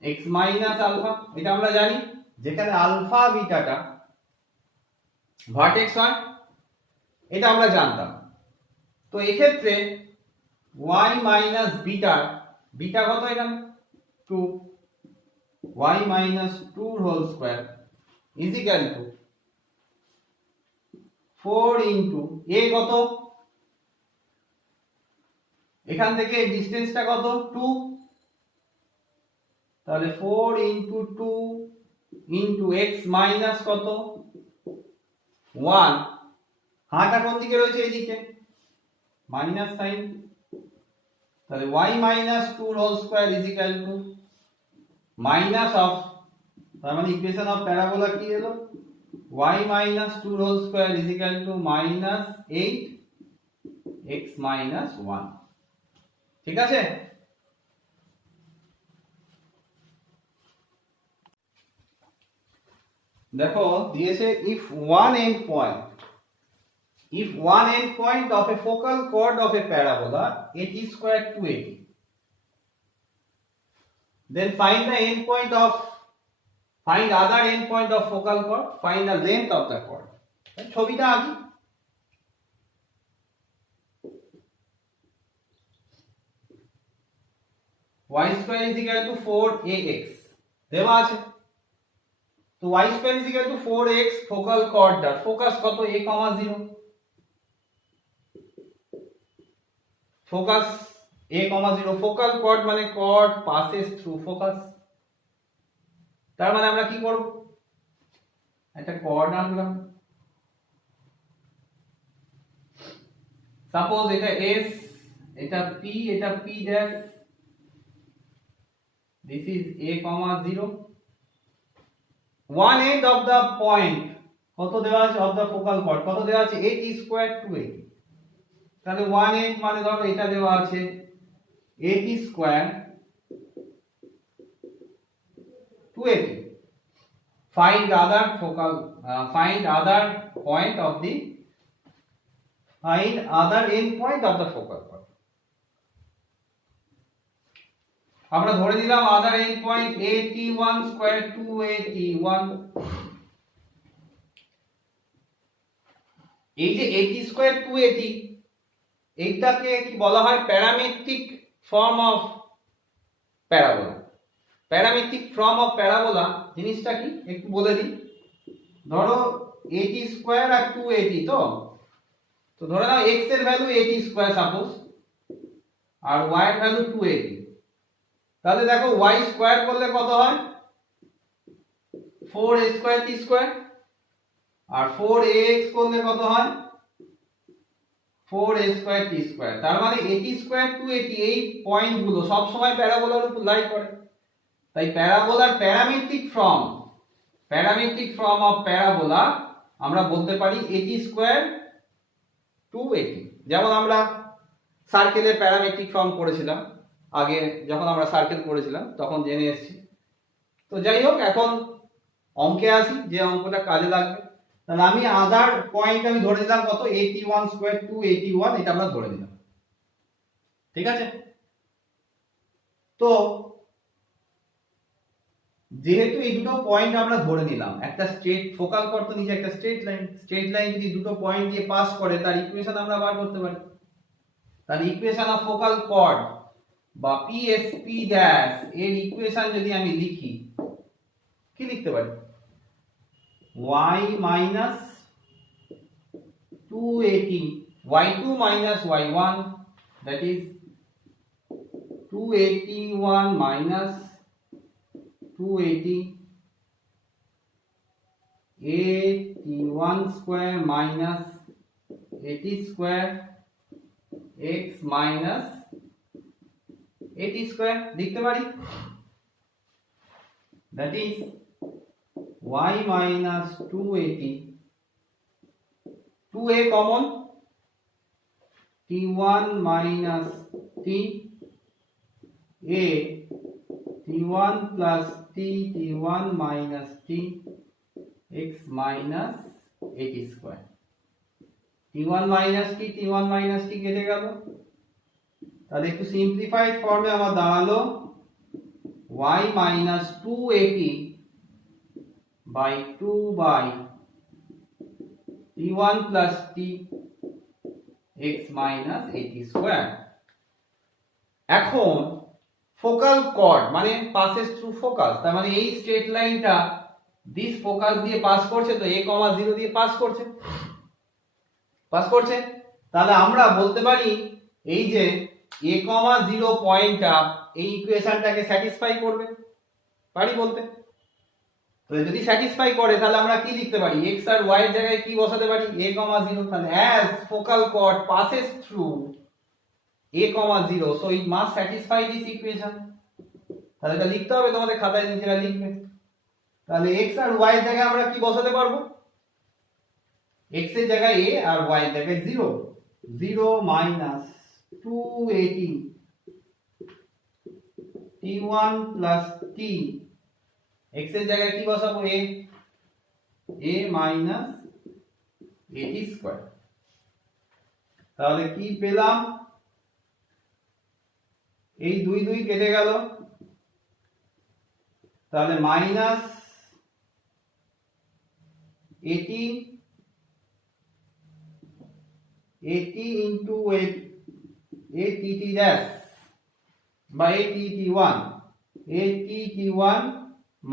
x minus alpha. এটা আমরা জানি, যেখানে আলফা বিটাটা ভার্টেক্স হয়, এটা আমরা জানতাম। তো এক্ষেত্রে y মাইনাস বিটা কত, এখানে 2, y minus 2 whole square is equal to 4 into a কত, এখান থেকে ডিসটেন্সটা কত 2, তাহলে 4 ইনটু 2 ইনটু x মাইনাস কত 1, হাঁটা কোন দিকে রয়েছে, এইদিকে মাইনাস সাইন, তাহলে y minus 2 whole square is equal to minus of, তার মানে ইকুয়েশন অফ প্যারাবোলা কি হলো, y minus 2 whole square is equal to minus 8 x minus 1। ঠিক আছে, দেখো দিয়েছে if one end point of a focal chord of a parabola at square 280, then find other end point of focal chord, find the length of the chord। ছবিটা আঁকি, y square is equal to 4ax দেওয়া আছে, তো y square is equal to 4x focal কর্ডটা, focus কত a, 0, focus a, 0, focal chord মানে chord passes through focus. তার মানে আমরা কি করব, একটা কর্ড আনলাম, সাপোজ এটা s, এটা p, এটা p dash, this is a, 0, one end of the point কত দেওয়া আছে, of the focal chord কত দেওয়া আছে 8 স্কয়ার 280, তাহলে one end মানে ধরো এটা দেওয়া আছে 8 square 280, find other end point of the focal chord। আমরা ধরে দিলাম আদার এন্ড পয়েন্ট 81 স্কয়ার 281, এই যে এটি স্কোয়ার 280 এইটাকে কি বলা হয় parametric form of parabola. Parametric form of parabola জিনিসটা কি একটু বলে দিই। ধরো এটি স্কোয়ার আর 280, তো ধরে নাও x এর ভ্যালু এটি স্কোয়ার সাপোজ, আর y এর ভ্যালু 280। তাহলে দেখো y স্কোয়ার করলে কত হয় 4a স্কোয়ার t স্কোয়ার, আর 4ax করলে কত হয় 4a স্কোয়ার t স্কোয়ার। তার মানে এটি স্কোয়ার 280 এই পয়েন্টগুলো সব সময় প্যারাবোলার উপর লাই করে। তাই প্যারাবোলার প্যারামেট্রিক ফর্ম অফ প্যারাবোলা আমরা বলতে পারি এটি স্কোয়ার 280। যেমন আমরা সার্কেলের প্যারামেট্রিক ফর্ম করেছিলাম আগে, যখন আমরা সার্কেল করেছিলাম তখন জেনে এসেছি। তো যাই হোক, এখন অঙ্কে আসি, যে অঙ্কটা কাজে লাগবে। তাহলে আমি আদার পয়েন্ট আমি ধরে নিলাম কত 81 স্কোয়ার 281, এটা আমরা ধরে নিলাম, ঠিক আছে। তো যেহেতু এই দুটো পয়েন্ট আমরা ধরে নিলাম, একটা স্ট্রেট ফোকাল কর্ড তো নিচে একটা স্ট্রেট লাইন যদি দুটো পয়েন্ট দিয়ে পাস করে তার ইকুয়েশন আমরা বার করতে পারি। তার ইকুয়েশন অফ ফোকাল কর্ড বা PSP ড্যাশ এর ইকুয়েশন যদি আমি লিখি, কি লিখতে পারি y minus 280 y2 minus y1, that is 281 minus 280 81 square minus 80 square x minus 80 square লিখতে পারি। that is y minus 280, 2a common, t1 minus t a, t1 plus t, t1 minus t, x minus 80 square, t1 minus t, t1 minus t কেটে গেল। তাহলে একটু simplified ফর্মে আমার দাঁড়ালো y minus 280 by 2 by t1 plus t x minus 80 square। এখন focal chord মানে passes through focus, তার মানে এই স্ট্রেট লাইনটা দিস ফোকাস দিয়ে পাস করছে, তো a, 0 দিয়ে পাস করছে। তাহলে আমরা বলতে পারি এই যে a, 0 পয়েন্টটা এই ইকুয়েশনটাকে স্যাটিসফাই করবে, পারি বলতে। তো যদি স্যাটিসফাই করে তাহলে আমরা কি লিখতে পারি, x আর y এর জায়গায় কি বসাতে পারি a, 0। তাহলে as focal chord passes through a, 0, so it must satisfy this equation। তাহলে এটা লিখতে হবে, তোমাদের খাতায় নিজেরা লিখবে। তাহলে x আর y এর জায়গায় আমরা কি বসাতে পারবো, x এর জায়গায় a আর y এর জায়গায় 0 minus 280 t1 plus t, x এর জায়গায় কি বসাবো a minus 80 square। তাহলে কি পেলাম, এই 2 কেটে গেল, তাহলে minus 80 into 80t dash by 80t1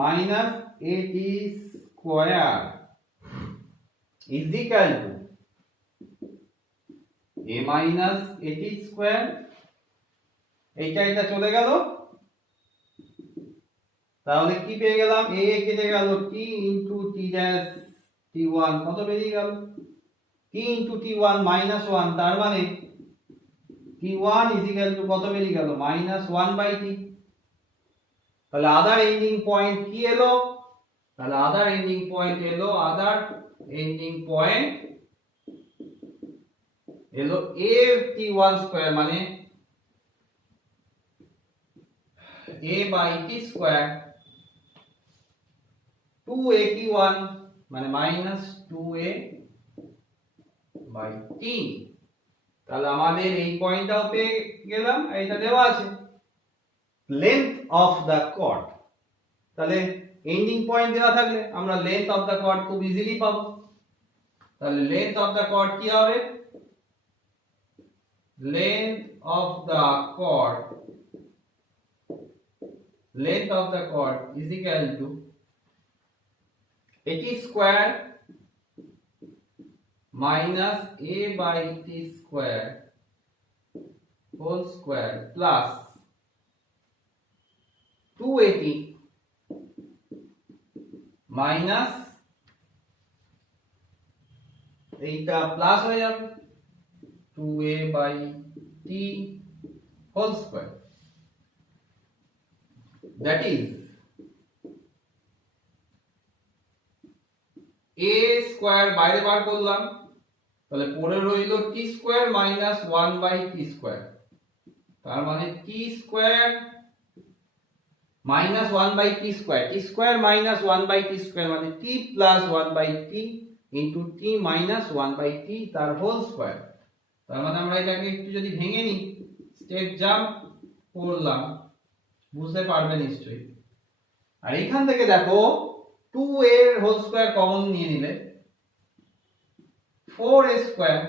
minus 80 square is equal to a minus 80 square। এইটা চলে গেল, তাহলে কি পেয়ে গেলাম, a কেটে গেল t into t dash t1, কত বেরিয়ে গেল t into t1 minus 1, তার মানে t1 is equal to কত বেরিয়ে গেল minus 1 by t। তাহলে আদার এন্ডিং পয়েন্ট কি এলো, তাহলে আদার এন্ডিং পয়েন্ট এলো a t1 স্কয়ার মানে a by t স্কয়ার 281 মানে minus 2a by t। তাহলে আমাদের এই পয়েন্টটাও পেয়ে গেলাম, এটা দেওয়া আছে লেন্থ অফ দা কর্ড। তাহলে এন্ডিং পয়েন্ট দেওয়া থাকলে আমরা লেন্থ অফ দা কর্ড খুব ইজিলি পাবো। তাহলে লেন্থ অফ দ্য কর্ড কি হবে? Length of the chord is equal to এটি square minus a by t square whole square plus 280 minus এইটা প্লাস হয়ে যাবে 2a by t whole square, that is a square বাইরে বার করলাম, তাহলে পড়ে রইল t square minus 1 by t square, তার মানে t square minus 1 by t square, t square minus 1 by t square মানে t plus 1 by t into t minus 1 by t তার হোল স্কয়ার। তার মানে আমরা এটাকে একটু যদি ভেঙে নিই, স্টেপ জাম্প করলাম, বুঝতে পারবে নিশ্চয়ই। আর এখান থেকে দেখো 2 এর হোল স্কয়ার কমন নিয়ে নিলে 4a স্কয়ার,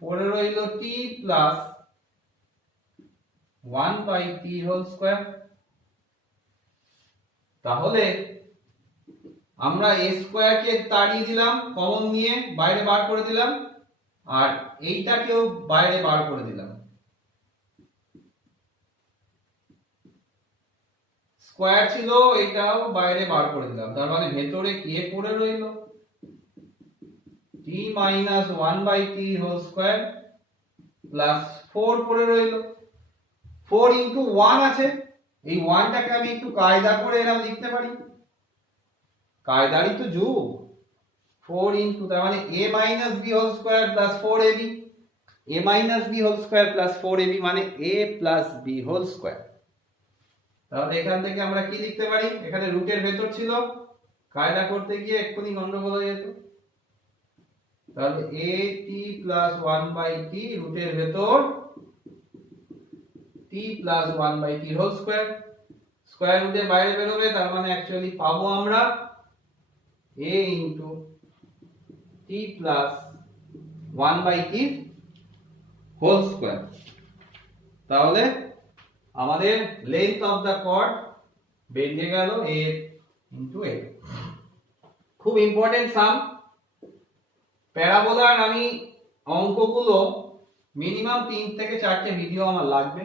পরে রইল t plus 1 by t whole square. তাহলে আমরা a স্কয়ার কে তাড়িয়ে দিলাম, কমন নিয়ে বাইরে বার করে দিলাম, আর এইটাকেও বাইরে বার করে দিলাম। স্কয়ার ছিল, এটাও বাইরে বার করে দিলাম, তার মানে ভেতরে কে পড়ে রইল? t minus 1 by t whole square plus 4 পড়ে রইল। 4 ইনটু 1 আছে, এই 1টাকে আমি একটু কায়দা করে এরকম লিখতে পারি, কায়দারই তো যুগ। 4 ইনটু, তার মানে a minus b whole square plus 4ab, a minus b whole square plus 4ab মানে a plus b whole square. তাহলে এখান থেকে আমরা কি লিখতে পারি? এখানে রুটের ভেতর ছিল, কায়দা করতে গিয়ে এক্ষুনি গন্ডগোল হয়ে যেত। তাহলে at প্লাস 1 বাই t রুটের ভেতর t plus 1 by t whole square, square রুটের বাইরে বেরোবে, তার মানে অ্যাকচুয়ালি পাবো আমরা a into t plus 1 by t whole square. তাহলে আমাদের লেন্থ অফ দ্য কর্ড বেরিয়ে গেল a ইনটু a। খুব ইম্পর্টেন্ট সাম। প্যারাবোলার আমি অঙ্কগুলো মিনিমাম 3 থেকে 4টে ভিডিও আমার লাগবে,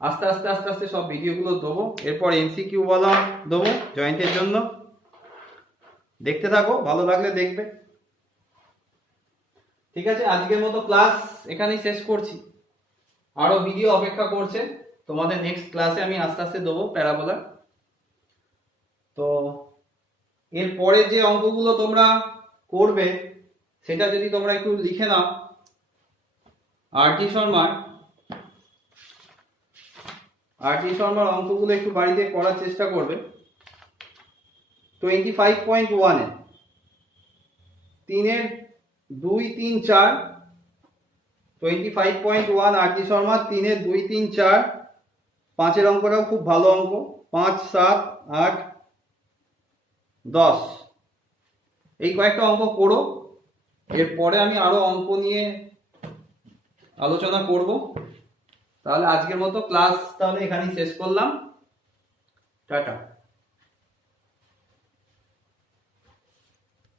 আস্তে আস্তে আস্তে আস্তে সব ভিডিওগুলো দেবো। এরপর এমসিকিউ বলা দেবো জয়েন্টের জন্য, দেখতে থাকো, ভালো লাগলে দেখবে। ঠিক আছে, আজকের মতো ক্লাস এখানেই শেষ করছি, আরো ভিডিও অপেক্ষা করছে তোমাদের। নেক্সট ক্লাসে আমি আস্তে আস্তে দেবো প্যারাবোলার। তো এরপরে যে অঙ্কগুলো তোমরা করবে সেটা যদি তোমরা একটু লিখে নাও, আরটি শর্মার অঙ্কগুলো একটু বাড়িতে করার চেষ্টা করবে। 25.1 এ 3 এর 2 3 4, 25.1 আরটি শর্মা 3 এর 2 3 4, 5 এর অঙ্কটাও খুব ভালো অঙ্ক, 5 7 8 10, এই কয়েকটা অঙ্ক করো। এরপরে আমি আরো অঙ্ক নিয়ে আলোচনা করব। তাহলে আজকের মতো ক্লাস তাহলে এখানেই শেষ করলাম, টাটা।